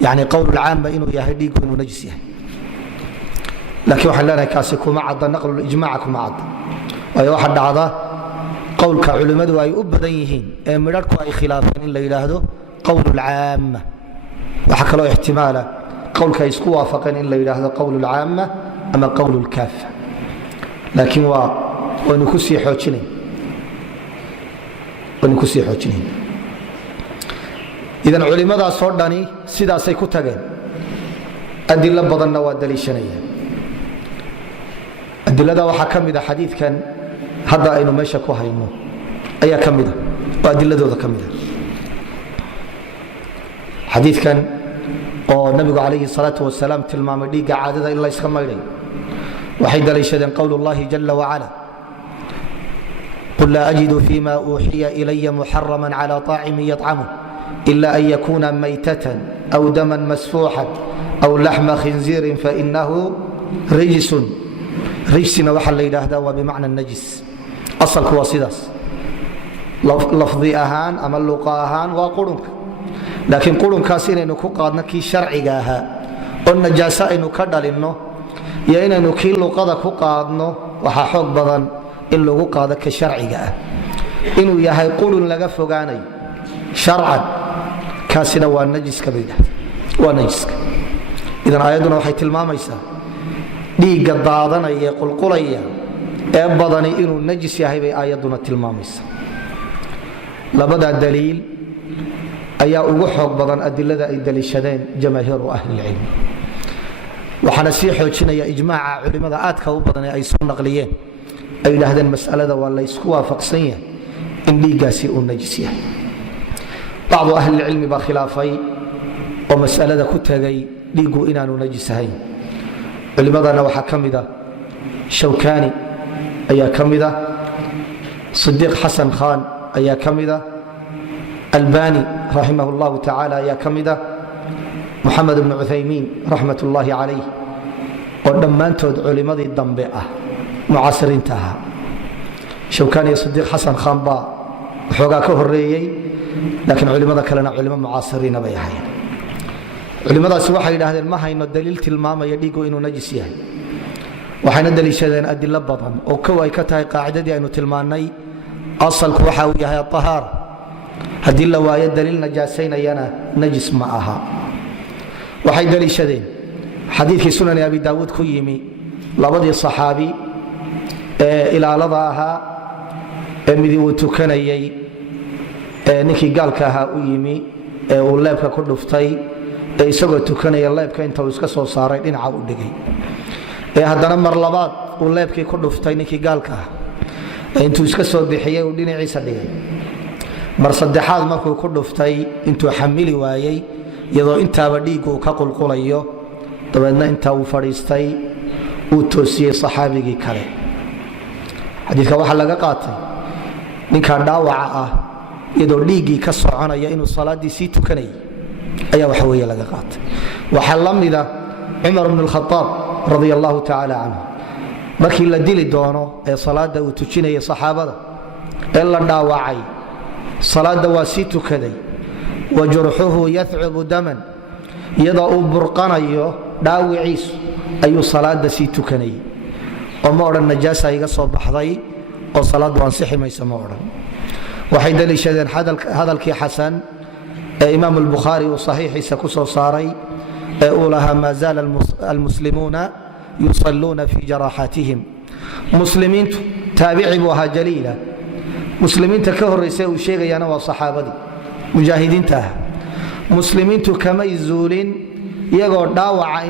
yani qowl اlcaama inuu yahay dhiigu inuu najis yahay laakiin waxaan leenahay kaasi kuma cadda naqlulijmaaca kuma cadda waayo waxa dhacda qowlka culimmadu ay u badan yihiin ee midharhku ay khilaafeen in la yidhaahdo qowl اlcaama waxaa kaloo ixtimaala qowlka ay isku waafaqeen in la yidhaahdo qowl اlcaama ama qowl اlkaafa laakiin waynu ku sii xoojinayn idan culimmadaasoo dhani sidaasay ku tageen adilo badanna waa daliishanayaan adilada waxaa ka mida xadiidkan hadda aynu meesha ku hayno ayaa ka mida oo adiladooda ka mida xadiidkan oo nabigu calayhi salaatu wasalaam tilmaamay dhiigga caadada in la yska maydhay waxay daliishadeen qowl اllahi jala wacala qul laa ajidu fima uuxiya ilaya muxarama cala طaacimin yطcamuh ila an yakuna maytatan aw daman masfuuxan aw laxma khinziirin fainahu rijsun rijsina waxaa la yidhaahdaa waa bimacna najis asalku waa sidaas lafdi ahaan ama luqa ahaan waa qurunka laakiin qurunkaas inaynu ku qaadno kii sharciga ahaa oo najaaso aynu ka dhalinno iyo inaynu kii luqada ku qaadno waxaa xoog badan in lagu qaado ka sharciga ah inuu yahay qurun laga fogaanayo sharcan kaasina waa najiska bay dhahda waa najiska idan aayadduna waxay tilmaamaysaa dhiigga daadanaya ee qulqulaya ee badani inuu najis yahay bay aayadduna tilmaamaysaa labadaa daliil ayaa ugu xoog badan adilada ay daliishadeen jamaahiiru ahlilcilm waxaana sii xoojinaya ijmaaca culimmada aadka u badan ee ay soo naqliyeen ay yidhaahdeen masalada waa laysku waafaqsan yahay in dhiiggaasi uu najis yahay bacdu ahlilcilmi baa khilaafay oo masalada ku tegay dhiiggu inaanu najis ahayn culimmadana waxaa ka mida shawkani ayaa ka mida صidiiq xasan khan ayaa ka mida albani raximah اllahu tacaala ayaa ka mida muxamed bnu cuthaymiin raxmat ullaahi calayh oo dhammaantood culimmadii dambe ah mucaasiriinta ahaa shawkani iyo sadiiq xasan khan baa waxoogaa ka horeeyey laakiin culimada kalena culimo mucaasiriina bay ahaayeen culimadaasi waxay yidhaahdeen ma hayno daliil tilmaamaya dhiiggu inuu najis yahay waxayna daliishadeen adilo badan oo kow ay ka tahay qaacidadii aynu tilmaannay asalku waxa uu yahay ahaara haddii la waayo daliil najaasaynayana najis ma aha waxay daliishadeen xadiidkii sunani abi daawuud ku yimi labadii saxaabi ee ilaalada ahaa ee midi uu tukanayey ee ninkii gaalka ahaa u yimi ee uu leebka ku dhuftay ee isagoo tukanaya leebka inta uu iska soo saaray dhinaca u dhigay ee haddana mar labaad uu leebkii ku dhuftay ninkii gaalka ah ee intuu iska soo bixiyey uu dhinaciisa dhigay mar saddexaad markuu ku dhuftay intuu xamili waayey iyadoo intaaba dhiiggu uu ka qulqulayo dabeedna intaa uu fadhiistay uu toosiyey saxaabigii kale xadiidka waxaa laga qaatay ninkaa dhaawaca ah iyadoo dhiiggii ka soconaya inuu salaaddii sii tukanayay ayaa waxa weeye laga qaatay waxaa la mida cumar bnu lkhaaab radia allahu tacaala canhu markii la dili doono ee salaadda uu tujinayay saxaabada ee la dhaawacay salaadda waa sii tukaday wa jurxuhu yahcubu daman iyadoo uu burqanayo dhaawiciisu ayuu salaadda sii tukanayay oo ma odhan najaasa iga soo baxday oo salaaddu ansixi maysa ma odhan waxay daliishadeen hadalkii xasan ee imaam albukhaari uu saxiixiisa ku soo saaray ee uu lahaa maa zaala almuslimuuna yusalluuna fii jaraaxaatihim muslimiintu taabici buu ahaa jaliila muslimiinta ka horraysa uu sheegayaana waa saxaabadii mujaahidiinta ah muslimiintu kamay zuulin iyagoo dhaawaca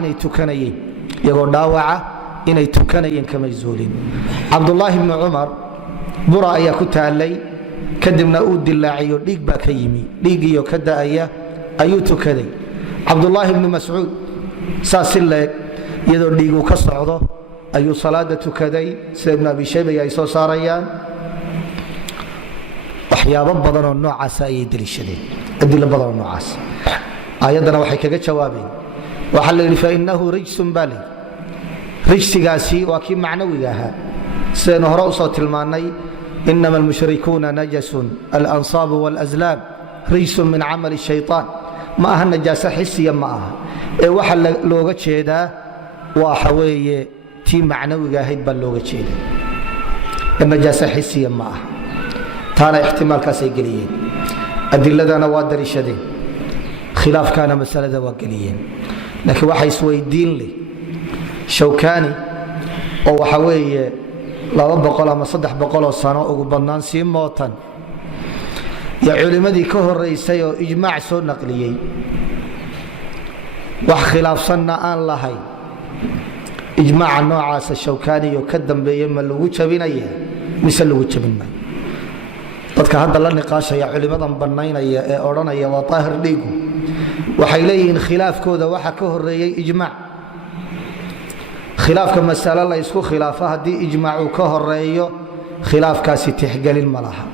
inay tukanayeen kamay zuulin cabdulaahi bni cumar bura ayaa ku taallay kadibna uu dilaaciyo dhiig baa ka yimi dhiigiyo ka da'aya ayuu tukaday cabdulaahi bni mascuud saas si leeg iyadoo dhiigu ka socdo ayuu salaada tukaday sida ibnu abi shaybay ay soo saarayaan waxyaabo badanoo noocaasa ayay daliishadeen adilo badanoo noocaas aayaddana waxay kaga jawaabeen waxaa la yidhi fainahu rijsun baa layidhi rijsigaasi waa kii macnawiga ahaa sidaynu hore usoo tilmaannay inama almushrikuuna najasun alansaabu wاlazlaam rijsun min camali shayطaan ma aha najaaso xisiya ma aha ee waxa looga jeedaa waxa weeye tii macnawiga ahayd baa looga jeedaa najaaso xisiya ma aha taana ixtimaalkaasay geliyeen adiladana waa daliishadeen khilaafkaana masalada waa geliyeen laakiin waxa isweydiin leh shawkani oo waxa weeye 200 ama 300 sano ugu badnaan sii mootan iyo culimmadii ka horeysay oo ijmaac soo naqliyey wax khilaafsanna aan lahayn ijmaaca noocaasa shawkani oo ka dambeeyey ma lagu jabinaya mise lagu jabin maayo dadka hadda la niqaashaya culimmadan bannaynaya ee odhanaya waa daahir dhiigu waxay leeyihiin khilaafkooda waxa ka horeeyey ijmaac khilaafka masalo la isku khilaafo haddii ijmaacu ka horeeyo khilaafkaasi tixgelin ma laha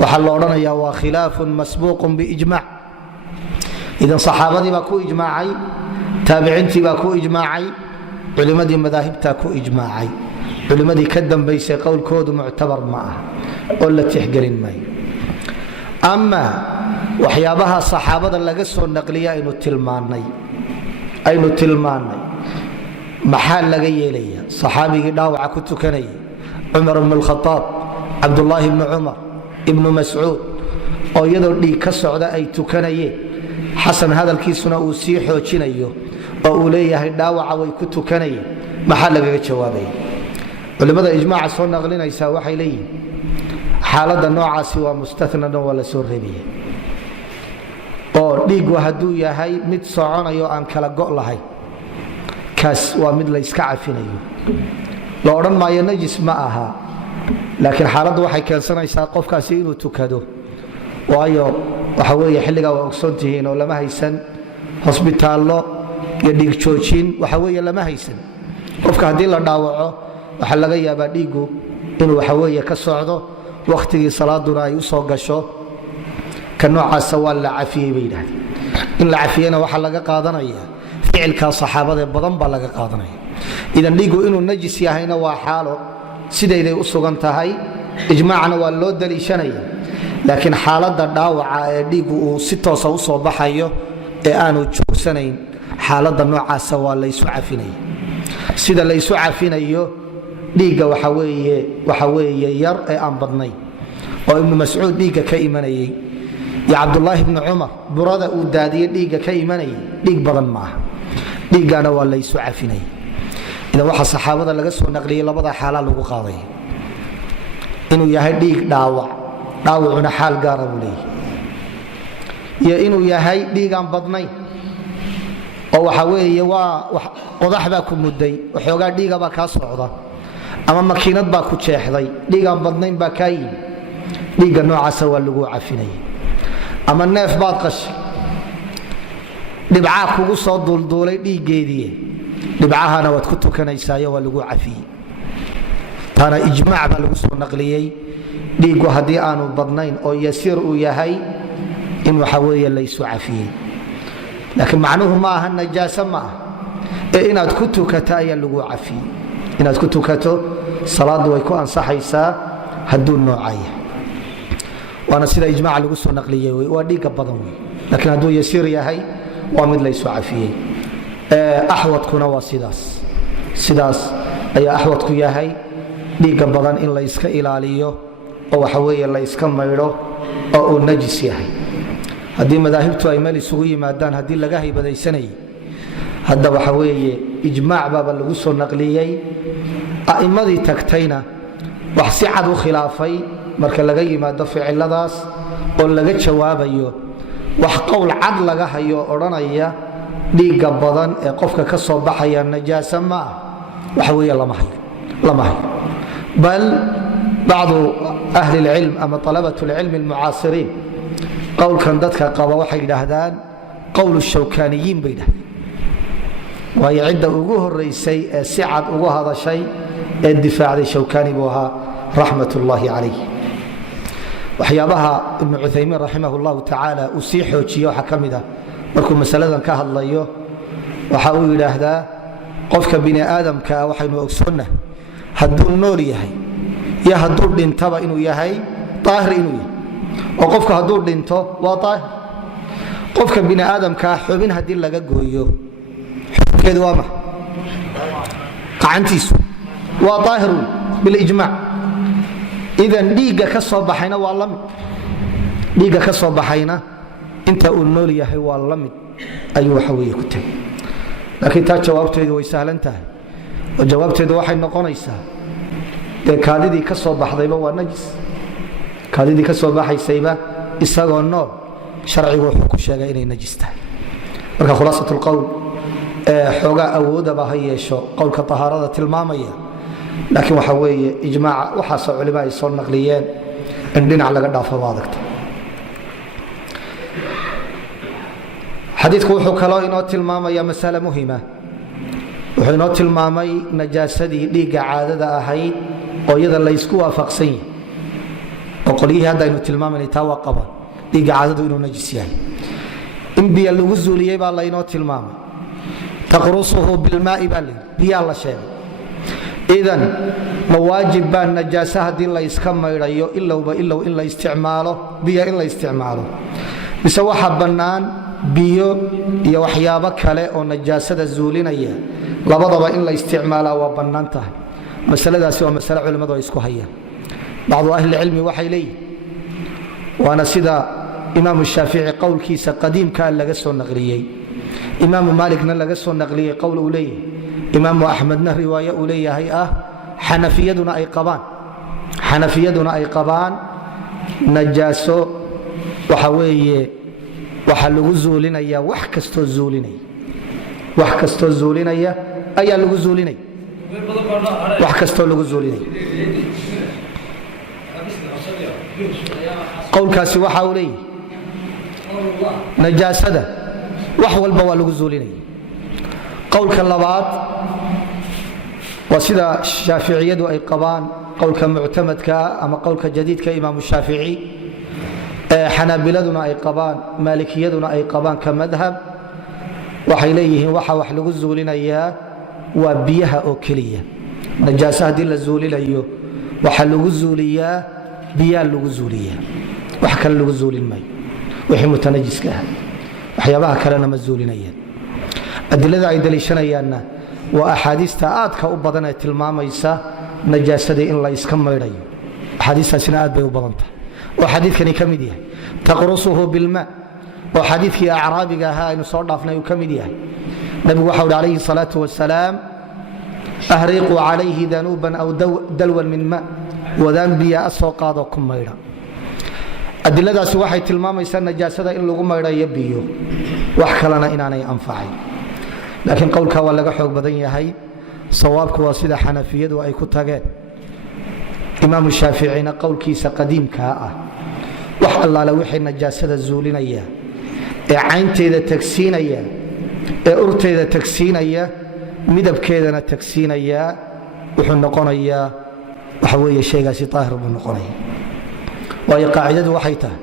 waxaa la odhanayaa waa khilaafun masbuuqun biijmaac idan saxaabadii baa ku ijmaacay taabiciintii baa ku ijmaacay culimmadii madaahibtaa ku ijmaacay culimmadii ka dambaysay qowlkoodu muctabar ma ah oo la tixgelin maayo ama waxyaabaha saxaabada laga soo naqliya aynu tilmaannay maxaa laga yeelaya saxaabigii dhaawaca ku tukanayay cumar bnu lkhaaab cabdulaahi bni cumar ibnu mascuud oo iyadoo dhiig ka socda ay tukanayeen xasan hadalkiisuna uu sii xoojinayo oo uu leeyahay dhaawaca way ku tukanayeen maxaa lagaga jawaabaya culimmada ijmaaca soo naqlinaysaa waxay leeyihin xaaladda noocaasi waa mustanano waa la soo reebaya oo dhiiggu hadduu yahay mid soconayo aan kala go' lahayn kaas waa mid la iska cafinayo la odhan maayo najis ma aha laakiin xaaladdu waxay keensanaysaa qofkaasi inuu tukado waayo waxa weeye xilligaa waa ogsoon tihiin oo lama haysan hosbitaallo iyo dhiig joojin waxa weeye lama haysan qofka haddii la dhaawaco waxaa laga yaabaa dhiiggu inuu waxa weeye ka socdo wakhtigii salaaduna ay u soo gasho ka noocaasa waa la cafiyey bay yidhahdeen in la cafiyena waxaa laga qaadanaya ficilkaa saxaabada badan baa laga qaadanaya idan dhiiggu inuu najis yahayna waa xaalo sidayday u sugan tahay ijmaacna waa loo daliishanaya laakiin xaaladda dhaawaca ee dhiiggu uu si toosa u soo baxayo ee aanu joogsanayn xaaladda noocaasa waa laysu cafinaya sida laysu cafinayo dhiigga waxa weeye yar ee aan badnayn oo ibnu mascuud dhiigga ka imanayay iyo cabdullaahi ibnu cumar burada uu daadiyey dhiigga ka imanayay dhiig badan maaha dhiiggana waa laysu cafinaya idan waxaa saxaabada laga soo naqliyey labada xaalaa lagu qaaday inuu yahay dhiig dhaawacuna xaal gaara buu leeyahay iyo inuu yahay dhiigaan badnayn oo waxa weeye qodax baa ku mudday waxoogaa dhiiga baa kaa socda ama makiinad baa ku jeexday dhiigaan badnayn baa kaa yimi dhiigga noocaasa waa lagu cafinaya ama neef baad qashay dhibcaa kugu soo duulduulay dhiiggeedii dhibcahana waad ku tukanaysaayo waa lagu cafiyey taana ijmaac baa lagu soo naqliyey dhiiggu haddii aanu badnayn oo yasiir uu yahay in waxa weeye laysu cafiyey laakiin macnuhu ma aha najaaso ma ah ee inaad ku tukato ayaa lagu cafiyey inaad ku tukato salaaddu way ku ansaxaysaa hadduu noocaya waana sida ijmaaca lagu soo naqliyey waa dhiigga badan wey laakiin hadduu yasiir yahay waa mid laysu cafiyey axwadkuna waa sidaas ayaa axwadku yahay dhiigga badan in layska ilaaliyo oo waxa weeye layska maydho oo uu najis yahay haddii madaahibtu ay meel isugu yimaadaan haddii laga haybadaysanayay hadda waxa weeye ijmaac baaba lagu soo naqliyey a'immadii tagtayna wax si cad u khilaafay marka laga yimaado ficiladaas oo laga jawaabayo wax qowl cad laga hayo odhanaya dhiigga badan ee qofka ka soo baxaya najaasa ma ah waxa weeye lama hayo bal bacdu ahli اlcilm ama طalabaة اlcilm اlmucaasiriin qowlkan dadka qaba waxay yidhaahdaan qowl shawkaaniyiin bay yidhahdeen waayo cidda ugu horaysay ee si cad ugu hadashay ee difaacday shawkaani buu ahaa raxmat ullaahi calayh waxyaabaha ibnu cuthaymiin raximah اllahu tacaala uu sii xoojiye waxaa ka mid ah markuu masaladan ka hadlayo waxa uu yidhaahdaa qofka bini aadamkaa waxaynu ogsoonnah hadduu nool yahay iyo hadduu dhintaba inuu yahay aahir inuu yahay oo qofka hadduu dhinto waa aahir qofka bini aadamkaa xubin haddii laga gooyo xubinkeedu waa maxa gacantiisu waa aahirun bilijmaac idan dhiigga ka soo baxayna waa la mid dhiigga ka soo baxayna inta uu nool yahay waa la mid ayuu waxa weeye ku tegay laakiin taa jawaabteedu way sahlan tahay oo jawaabteedu waxay noqonaysaa dee kaadidii ka soo baxdayba waa najis kaadidii ka soo baxaysayba isagoo nool sharcigu wuxuu ku sheegay inay najis tahay marka khulaasat lqowl xoogaa awoodaba ha yeesho qowlka tahaarada tilmaamaya laakiin waxa weeye ijmaaca waxaasoo culimo ay soo naqliyeen in dhinac laga dhaafo waa adagta xadiidku wuxuu kaloo inoo tilmaamaya masale muhima wuxuu inoo tilmaamay najaasadii dhiigga caadada ahayd oo iyada laysku waafaqsan yahay oo qolyihii hadda aynu tilmaamayna taa waa qabaan dhiigga caadadu inuu najis yahay in biyo lagu zuuliyey baa laynoo tilmaamay taqrusuhu bilmaa'i baa layidhi biyaa la sheegay idan mawaajib baa najaasa haddii layska maydhayo ilowba ilow in la isticmaalo biyo in la isticmaalo mise waxa bannaan biyo iyo waxyaabo kale oo najaasada zuulinaya labadaba in la isticmaalaa waa bannaan tahay masaladaasi waa masale culimmadu ay isku hayaan bacdu ahlicilmi waxay leeyihin waana sida imaamu shaafici qowlkiisa qadiimkaa laga soo naqliyey imaamu maalikna laga soo naqliyey qowl uu leeyahay imaamu axmedna riwaaye uu leeyahay ah xanafiyaduna ay qabaan najaaso waxa weeye waxaa lagu zuulinaya wax kastoo zuulinaya ayaa lagu zuulinaya wax kastoo lagu zuulinaya qowlkaasi waxa uu leeyahay najaasada wax walba waa lagu zuulinaya qowlka labaad waa sida shaaficiyadu ay qabaan qowlka muctamadka ama qowlka jadiidka imaamu shaafici xanaabiladuna ay qabaan maalikiyaduna ay qabaan ka madhab waxay leeyihiin waxa wax lagu zuulinayaa waa biyaha oo keliya najaaso haddii la zuulinayo waxa lagu zuuliyaa biyaa lagu zuuliyaa wax kale lagu zuulin maayo wixii mutanajiska ah waxyaabaha kalena ma zuulinayaan adilada ay daliishanayaanna waa axaadiista aadka u badan ee tilmaamaysa najaasada in la iska maydhayo axaadiistaasina aad bay u badan tahay oo xadiidkani ka mid yahay taqrusuhu bilma oo xadiidkii acraabiga ahaa aynu soo dhaafnay uu ka mid yahay nabigu waxa uhi calayhi salaatu wasalaam ahriquu calayhi danuuban aw dalwan min ma wadaan biyaa asoo qaadoo ku maydha adiladaasi waxay tilmaamaysaa najaasada in lagu maydhayo biyo wax kalena inaanay anfacayn laakiin qowlka waa laga xoog badan yahay sawaabku waa sida xanafiyadu ay ku tageen imaamu shaaficina qowlkiisa qadiimkaa ah wax allaale wixii najaasada zuulinaya ee caynteeda tagsiinaya ee urteeda tagsiinaya midabkeedana tagsiinaya wuxuu noqonayaa waxa weeye shaygaasi daahir buu noqonaya waayo qaacidadu waxay tahay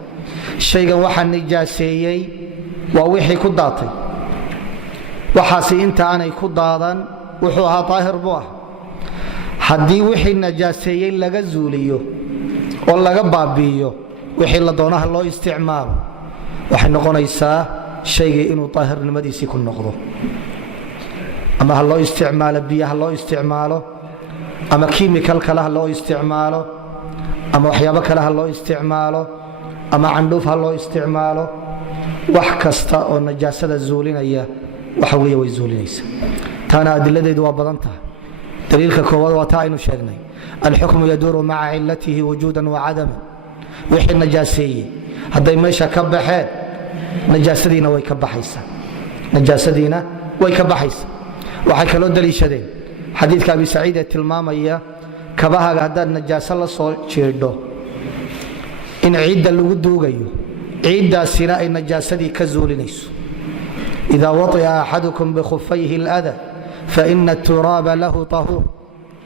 shaygan waxaa nijaaseeyey waa wixii ku daatay waxaasi inta aanay ku daadan wuxuu ahaa daahir buu ah haddii wixii najaaseeyey laga zuuliyo oo laga baabi'iyo wixii la doonaha loo isticmaalo waxay noqonaysaa shaygii inuu daahirnimadiisii ku noqdo ama ha loo isticmaalo biyo ha loo isticmaalo ama kiimikal kale ha loo isticmaalo ama waxyaabo kale ha loo isticmaalo ama candhuuf ha loo isticmaalo wax kasta oo najaasada zuulinaya waxa weeye way zuulinaysa taana adiladeedu waa badan tahay daliilka koowaad waa taa aynu sheegnay alxukmu yaduuru maca cilatihi wujuudan wacadaman wixii najaaseeye hadday meesha ka baxeen najaasadiina way ka baxaysaa waxay kaloo daliishadeen xadiidka abi saciid ee tilmaamaya kabahaga haddaad najaaso la soo jiidho in ciidda lagu duugayo ciiddaasina ay najaasadii ka zuulinayso إذا وطئ أحدكم بخفيه الأذى فإن التراب له طهور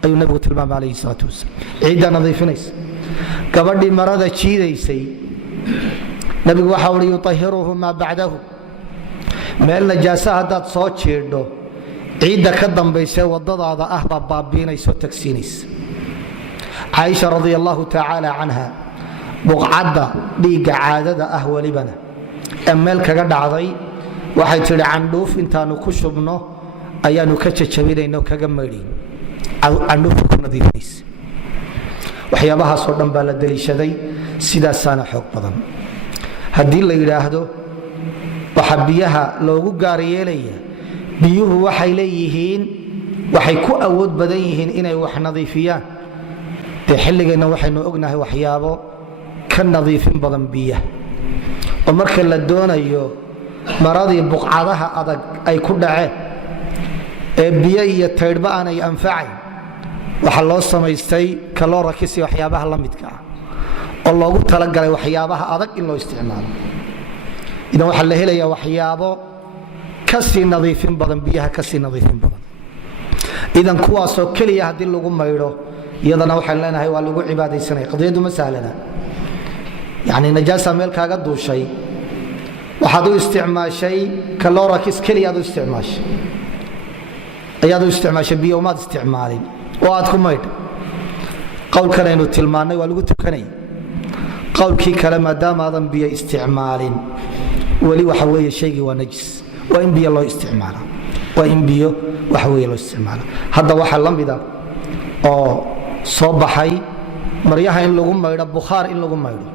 أي النبي تلمام عليه الصلاة والسلام عيدا نظيفنيس كبردي مرضى تشيديسي نبي وحاول يطهره ما بعده ما النجاسة هدات صوت شيردو عيدا كدن بيسي وضد هذا أهبا بابينيس وتكسينيس عائشة رضي الله تعالى عنها بقعدة ليق عادة أهوى لبنى أمالك قد عضي waxay tiri candhuuf intaanu ku shubno ayaanu ka jajabinayno kaga maydhin candhuuf ku nadiifinays waxyaabahaas oo dhan baa la daliishaday sidaasaana xoog badan haddii la yidhaahdo waxa biyaha loogu gaar yeelaya biyuhu waxay leeyihiin waxay ku awood badan yihiin inay wax nadiifiyaan dee xilligeenna waxaynu ognahay waxyaabo ka nadiifin badan biyaha oo marka la doonayo maradii buqcadaha adag ay ku dhaceen ee biyo iyo taydhba aanay anfacayn waxa loo samaystay kalorakisi waxyaabaha la midka ah oo loogu talagalay waxyaabaha adag in loo isticmaalo idan waxaa la helayaa waxyaabo kasii nadiifin badan biyaha kasii nadiifin badan idan kuwaasoo keliya haddii lagu maydho iyadana waxaan leenahay waa lagu cibaadaysanaya qadiyadu ma sahlana yani najaasa meel kaaga duushay waxaad u isticmaashay kalorakis keliya aad u isticmaashay ayaad u isticmaashay biyo umaad isticmaalin oo aad ku maydh qowlkan aynu tilmaannay waa lagu tukanay qowlkii kale maadaamaadan biyo isticmaalin weli waxa weeye shaygii waa najis waa in biyo loo isticmaala hadda waxaa la mida oo soo baxay maryaha in lagu maydho bukhaar in lagu maydho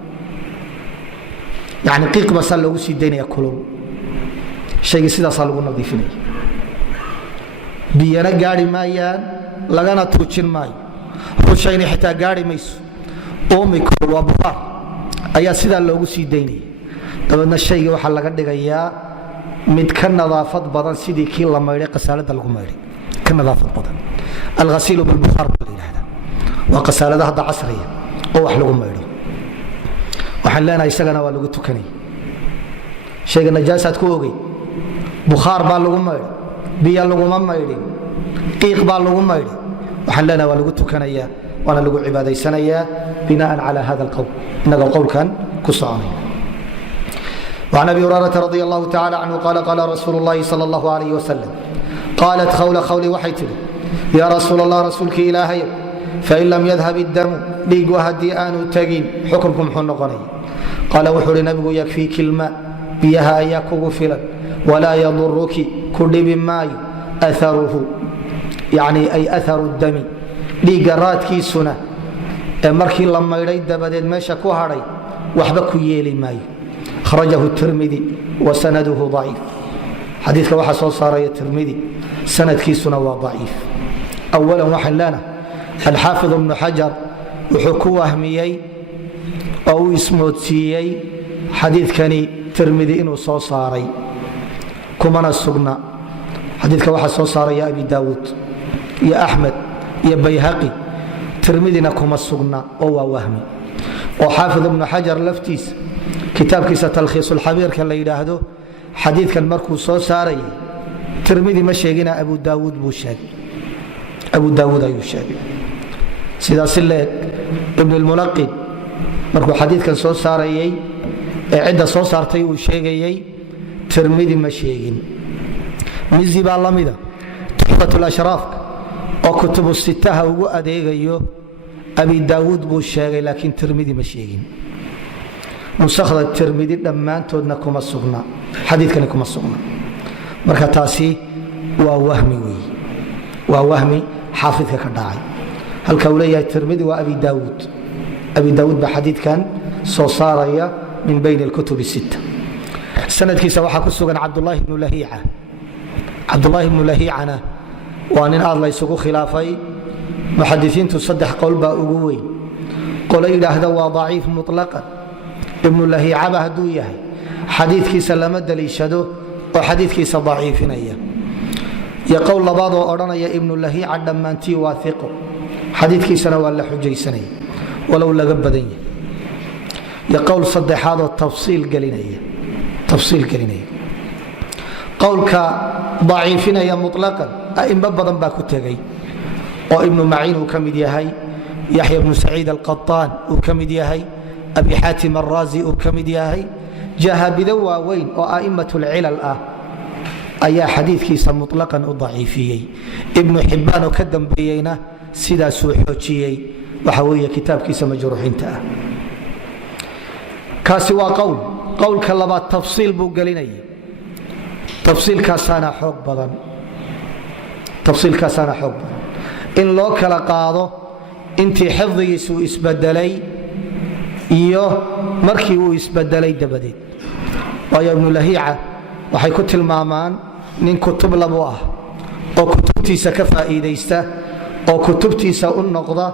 يعني قيق بس لو سيدينيا كلهم شيء سيدا صالو نظيفني بيانا غاري مايان لغانا توجين ماي حسين حتى غاري ميس اومي كل وبخار ايا سيدا لو سيديني دبنا شيء waxa laga dhigayaa mid ka nadaafad badan sidii kii la meeray qasaalada lagu meeray ka nadaafad badan الغسيل بالبخار بالهذا وقسالada hada casriya oo wax lagu meeray waxaan leenahay isagana waa lagu tukanay shayga najaasaad ku ogay bukhaar baa lagu maydhay biyo laguma maydhin qiiq baa lagu maydhay waxaan leenahay waa lagu tukanayaa waana lagu cibaadaysanayaa binaan calaa hada alqowl innaga qowlkan ku soconaya وعن ابي هريره رضي الله تعالى عنه قال قال رسول الله صلى الله عليه وسلم قالت خولة خولي وحيتلي يا رسول الله رسولك الهي fain lam yadhab iddamu dhiigu haddii aanu tagin xukunku muxuu noqonaya qaala wuxuu uhi nabigu yakfiiki ilmaa biyaha ayaa kugu filan walaa yaduruki ku dhibi maayo aharuhu yani ay aharu dami dhiigga raadkiisuna ee markii la maydhay dabadeed meesha ku hadhay waxba ku yeeli maayo akhrajahu tirmidi wa sanaduhu aciif xadiika waxaa soo saaraya tirmidi sanadkiisuna waa aciif awalan waxaan leenahay alxaafid ibnu xajar wuxuu ku wahmiyey oo uu ismoodsiiyey xadiikani tirmidi inuu soo saaray kumana sugna xadiika waxaa soo saaraya abi daawuud iyo axmed iyo bayhaqi tirmidina kuma sugna oo waa wahmi oo xaafid ibnu xajar laftiisa kitaabkiisa talkhiisulxabiirka la yidhaahdo xadiikan markuu soo saarayay tirmidi ma sheegina abu daawuud ayuu sheegay sidaasi leeg ibn lmulaqin markuu xadiikan soo saarayay ee cidda soo saartay uu sheegayey tirmidi ma sheegin mizi baa la mida tuxfat lashraafka oo kutubu sitaha ugu adeegayo abi daawuud buu sheegay laakiin tirmidi ma sheegin nusakda tirmidi dhammaantoodna kuma sugna xadiikani kuma sugna marka taasi waa wahmi wey waa wahmi xaafidka ka dhacay halka uu leeyahay tirmidi waa abi daawuud baa xadiikan soo saaraya min bayn اlkutub الsitt sanadkiisa waxaa ku sugan cabdulaahi bnu lahiicana waa nin aad la ysugu khilaafay muxadisiintu saddex qowl baa ugu weyn qolo yidhaahda waa daciif muطlaqan ibnu lahiicaba hadduu yahay xadiikiisa lama daliishado oo xadiikiisa daciifinaya iyo qowl labaad oo odhanaya ibnu lahiica dhammaantii waa iqo xadiikiisana waa la xujaysanaya walow laga badan yahay iyo qowl saddexaad oo tafsiil gelinaya qowlka daciifinaya muطlaqan a'imo badan baa ku tegay oo ibnu maciin uu ka mid yahay yaxya bnu saciid alqaطaan uu ka mid yahay abi xaatim araazi uu ka mid yahay jahaabido waaweyn oo a'immat lcilal ah ayaa xadiikiisa muطlaqan u daciifiyey ibnu xibbaan oo ka dambeeyeyna sidaasuu xoojiyey waxa weeye kitaabkiisa majruuxiinta ah kaasi waa qowlka labaad tafsiil buu gelinaya tafsiilkaasaana xoog badan in loo kala qaado intii xifdigiisu isbedelay iyo markii uu isbedelay dabadeed waayo ibnu lahiica waxay ku tilmaamaan nin kutub labu ah oo kutubtiisa ka faa'iidaysta oo kutubtiisa u noqda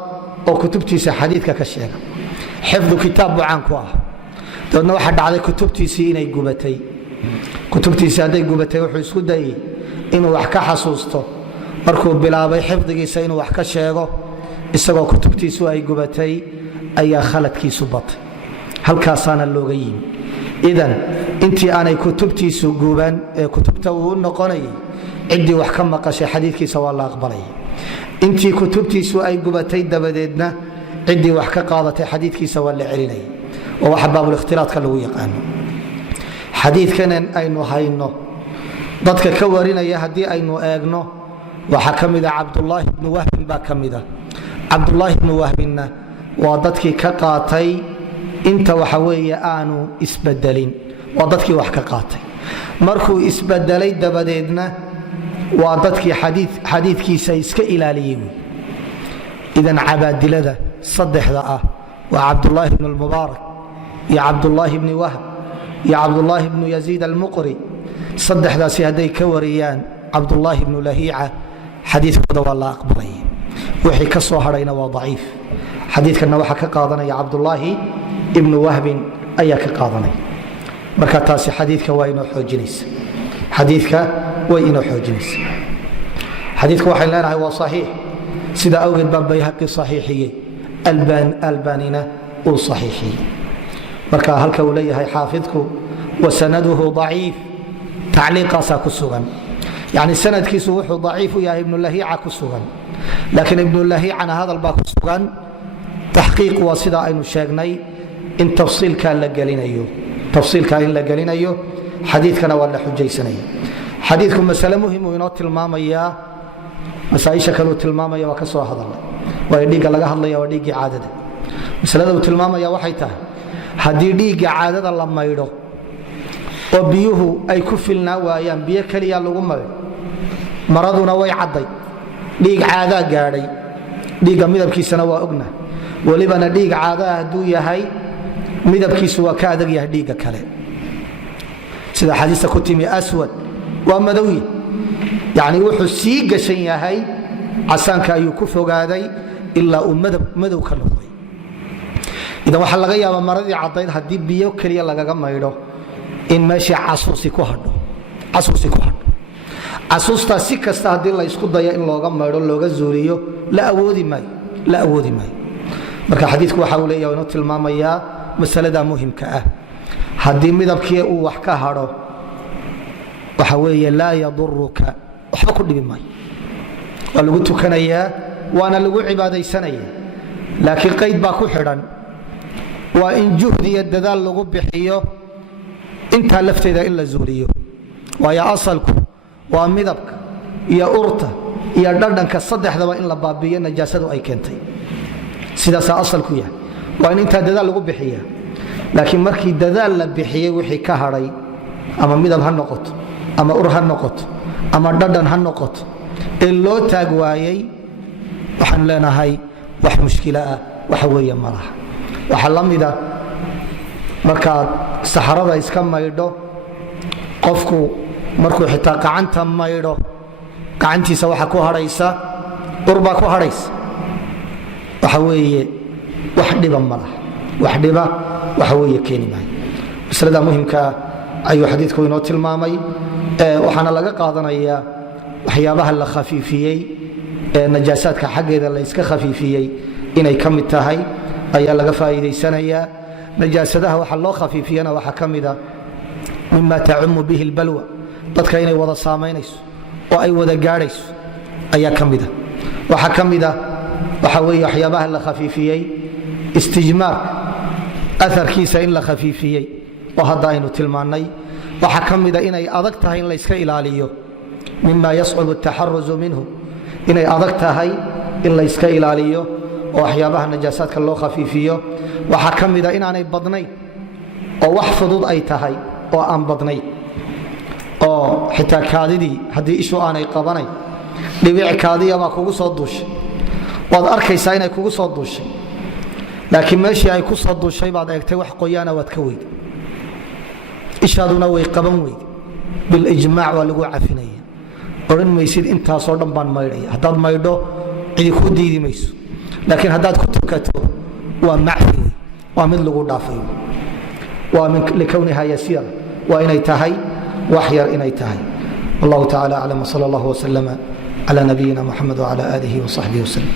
oo kutubtiisa xadiidka ka sheega xifdu kitaab buu caan ku ah dabeedna waxaa dhacday kutubtiisii inay gubatay kutubtiisii hadday gubatay wuxuu isku dayey inuu wax ka xasuusto markuu bilaabay xifdigiisa inuu wax ka sheego isagoo kutubtiisu ay gubatay ayaa khaladkiisu batay halkaasaana looga yimi idan intii aanay kutubtiisu guban ee kutubta uu noqonayay ciddii wax ka maqashay xadiikiisa waa la aqbalaya intii kutubtiisu ay gubatay dabadeedna ciddii wax ka qaadatay xadiikiisa waa la celinaya oo waxa baabulikhtilaatka lagu yaqaano xadiikanan aynu hayno dadka ka warinaya haddii aynu eegno waxaa ka mida cabdulaahi bnu wahbin baa ka mida cabdulaahi bnu wahbinna waa dadkii ka qaatay inta waxa weeye aanu isbedelin waa dadkii wax ka qaatay markuu isbedelay dabadeedna waa dadkii xadiikiisa iska ilaaliyey idan cabaadilada saddexda ah waa cabdulaahi bnu lmubaarak iyo cabdulaahi bni wahb iyo cabdulaahi bnu yaziid almuqri saddexdaasi hadday ka wariyaan cabdulaahi bnu lahiica xadiikooda waa la aqbalaya wixii ka soo hadhayna waa daciif xadiikanna waxaa ka qaadanaya cabdulaahi ibnu wahbin ayaa ka qaadanaya marka taasi xadiika way inoo xoojinaysa xadiika waxayn leenahay waa saxiix sida awgeed baa bayhaqi saxiixiyey albanina uu saxiixiyey marka halka uu leeyahay xaafidku wasanaduhu daciif tacliiqaasaa ku sugan yani sanadkiisu wuxuu daciif u yahay ibnulahiica ku sugan laakiin ibnulahiicana hadal baa ku sugan taxqiiq waa sida aynu sheegnay in tafsiilka in la gelinayo xadiikana waa la xujaysanaya xadiiku masale muhimuu inoo tilmaamayaa masaaisha kaleu tilmaamaya waa ka soo hadalay waa dhiigga laga hadlaya waa dhiiggii caadada masalada uu tilmaamaya waxay tahay haddii dhiigga caadada la maydho oo biyuhu ay ku filnaa waayaan biyo keliya lagu maydho maraduna way cadday dhiig caadaa gaadhay dhiigga midabkiisana waa ogna walibana dhiig caadaa hadduu yahay midabkiisu waa ka adag yahay dhiigga kale sida xadiista ku timi aswad waa madowyi yani wuxuu sii gashan yahay casaanka ayuu ku fogaaday ilaa uu madow ka noqday idan waxaa laga yaabaa maradii caddayd haddii biyo keliya lagaga maydho in meeshii casuusi ku hadho casuustaa si kasta haddii la isku dayo in looga maydho looga zuuliyo la awoodi maayo marka xadiidku waxa uu leeyahay inuu tilmaamayaa masalada muhimka ah haddii midabkii uu wax ka hadho waxa weeye laa yaduruka waxba ku dhibi maayo waa lagu tukanayaa waana lagu cibaadaysanayaa laakiin qayd baa ku xidhan waa in juhdi iyo dadaal lagu bixiyo intaa lafteeda in la zuuliyo waayo asalku waa midabka iyo urta iyo dhadhanka saddexdaba in la baabiiyo najaasadu ay keentay sidaasaa asalku yahay waa in intaa dadaal lagu bixiya laakiin markii dadaal la bixiyey wixii ka hadhay ama midab ha noqoto ama ur ha noqoto ama dhadhan ha noqoto ee loo taag waayey waxaan leenahay wax mushkila ah waxa weeye ma laha waxaa la mida markaad saxarada iska maydho qofku markuu xitaa gacanta maydho gacantiisa waxa ku hadhaysa ur baa ku hadhaysa waxa weeye wax dhiba ma laha wax dhiba waxa weeye keeni maayo masalada muhimkaa ayuu xadiidku inoo tilmaamay waxaana laga qaadanayaa waxyaabaha la khafiifiyey ee najaasaadka xaggeeda la iska khafiifiyey inay ka mid tahay ayaa laga faa'iidaysanayaa najaasadaha waxa loo khafiifiyana waxaa ka mida mima tacumu bihi lbalwa dadka inay wada saamaynayso oo ay wada gaadhayso ayaa ka mida waxaa ka mida waxa weeye waxyaabaha la khafiifiyey istijmaarka aarkiisa in la khafiifiyey oo hadda aynu tilmaannay waxaa ka mida inay adag tahay in la iska ilaaliyo mima yascubu ataxaruzu minhu inay adag tahay in la iska ilaaliyo oo waxyaabaha najaasaadka loo khafiifiyo waxaa ka mida inaanay badnayn oo wax fudud ay tahay oo aan badnayn oo xitaa kaadidii haddii ishu aanay qabanayn dhibic kaadiyabaa kugu soo duushay waad arkaysaa inay kugu soo duushay laakiin meeshii ay ku soo duushay baad eegtay wax qoyaana waad ka weyday ishaaduna way qaban weyday bilijmaac waa lagu cafinaya odhan maysid intaasoo dhan baan maydhaya haddaad maydho cidi ku diidi mayso laakiin haddaad ku tukato waa macfi wey waa mid lagu dhaafay waa min likowniha yasiira waa inay tahay wax yar inay tahay wallahu tacaala aclam wsala allahu wasalama cala nabiyina muxamed wcala aalihi wasaxbihi wasallam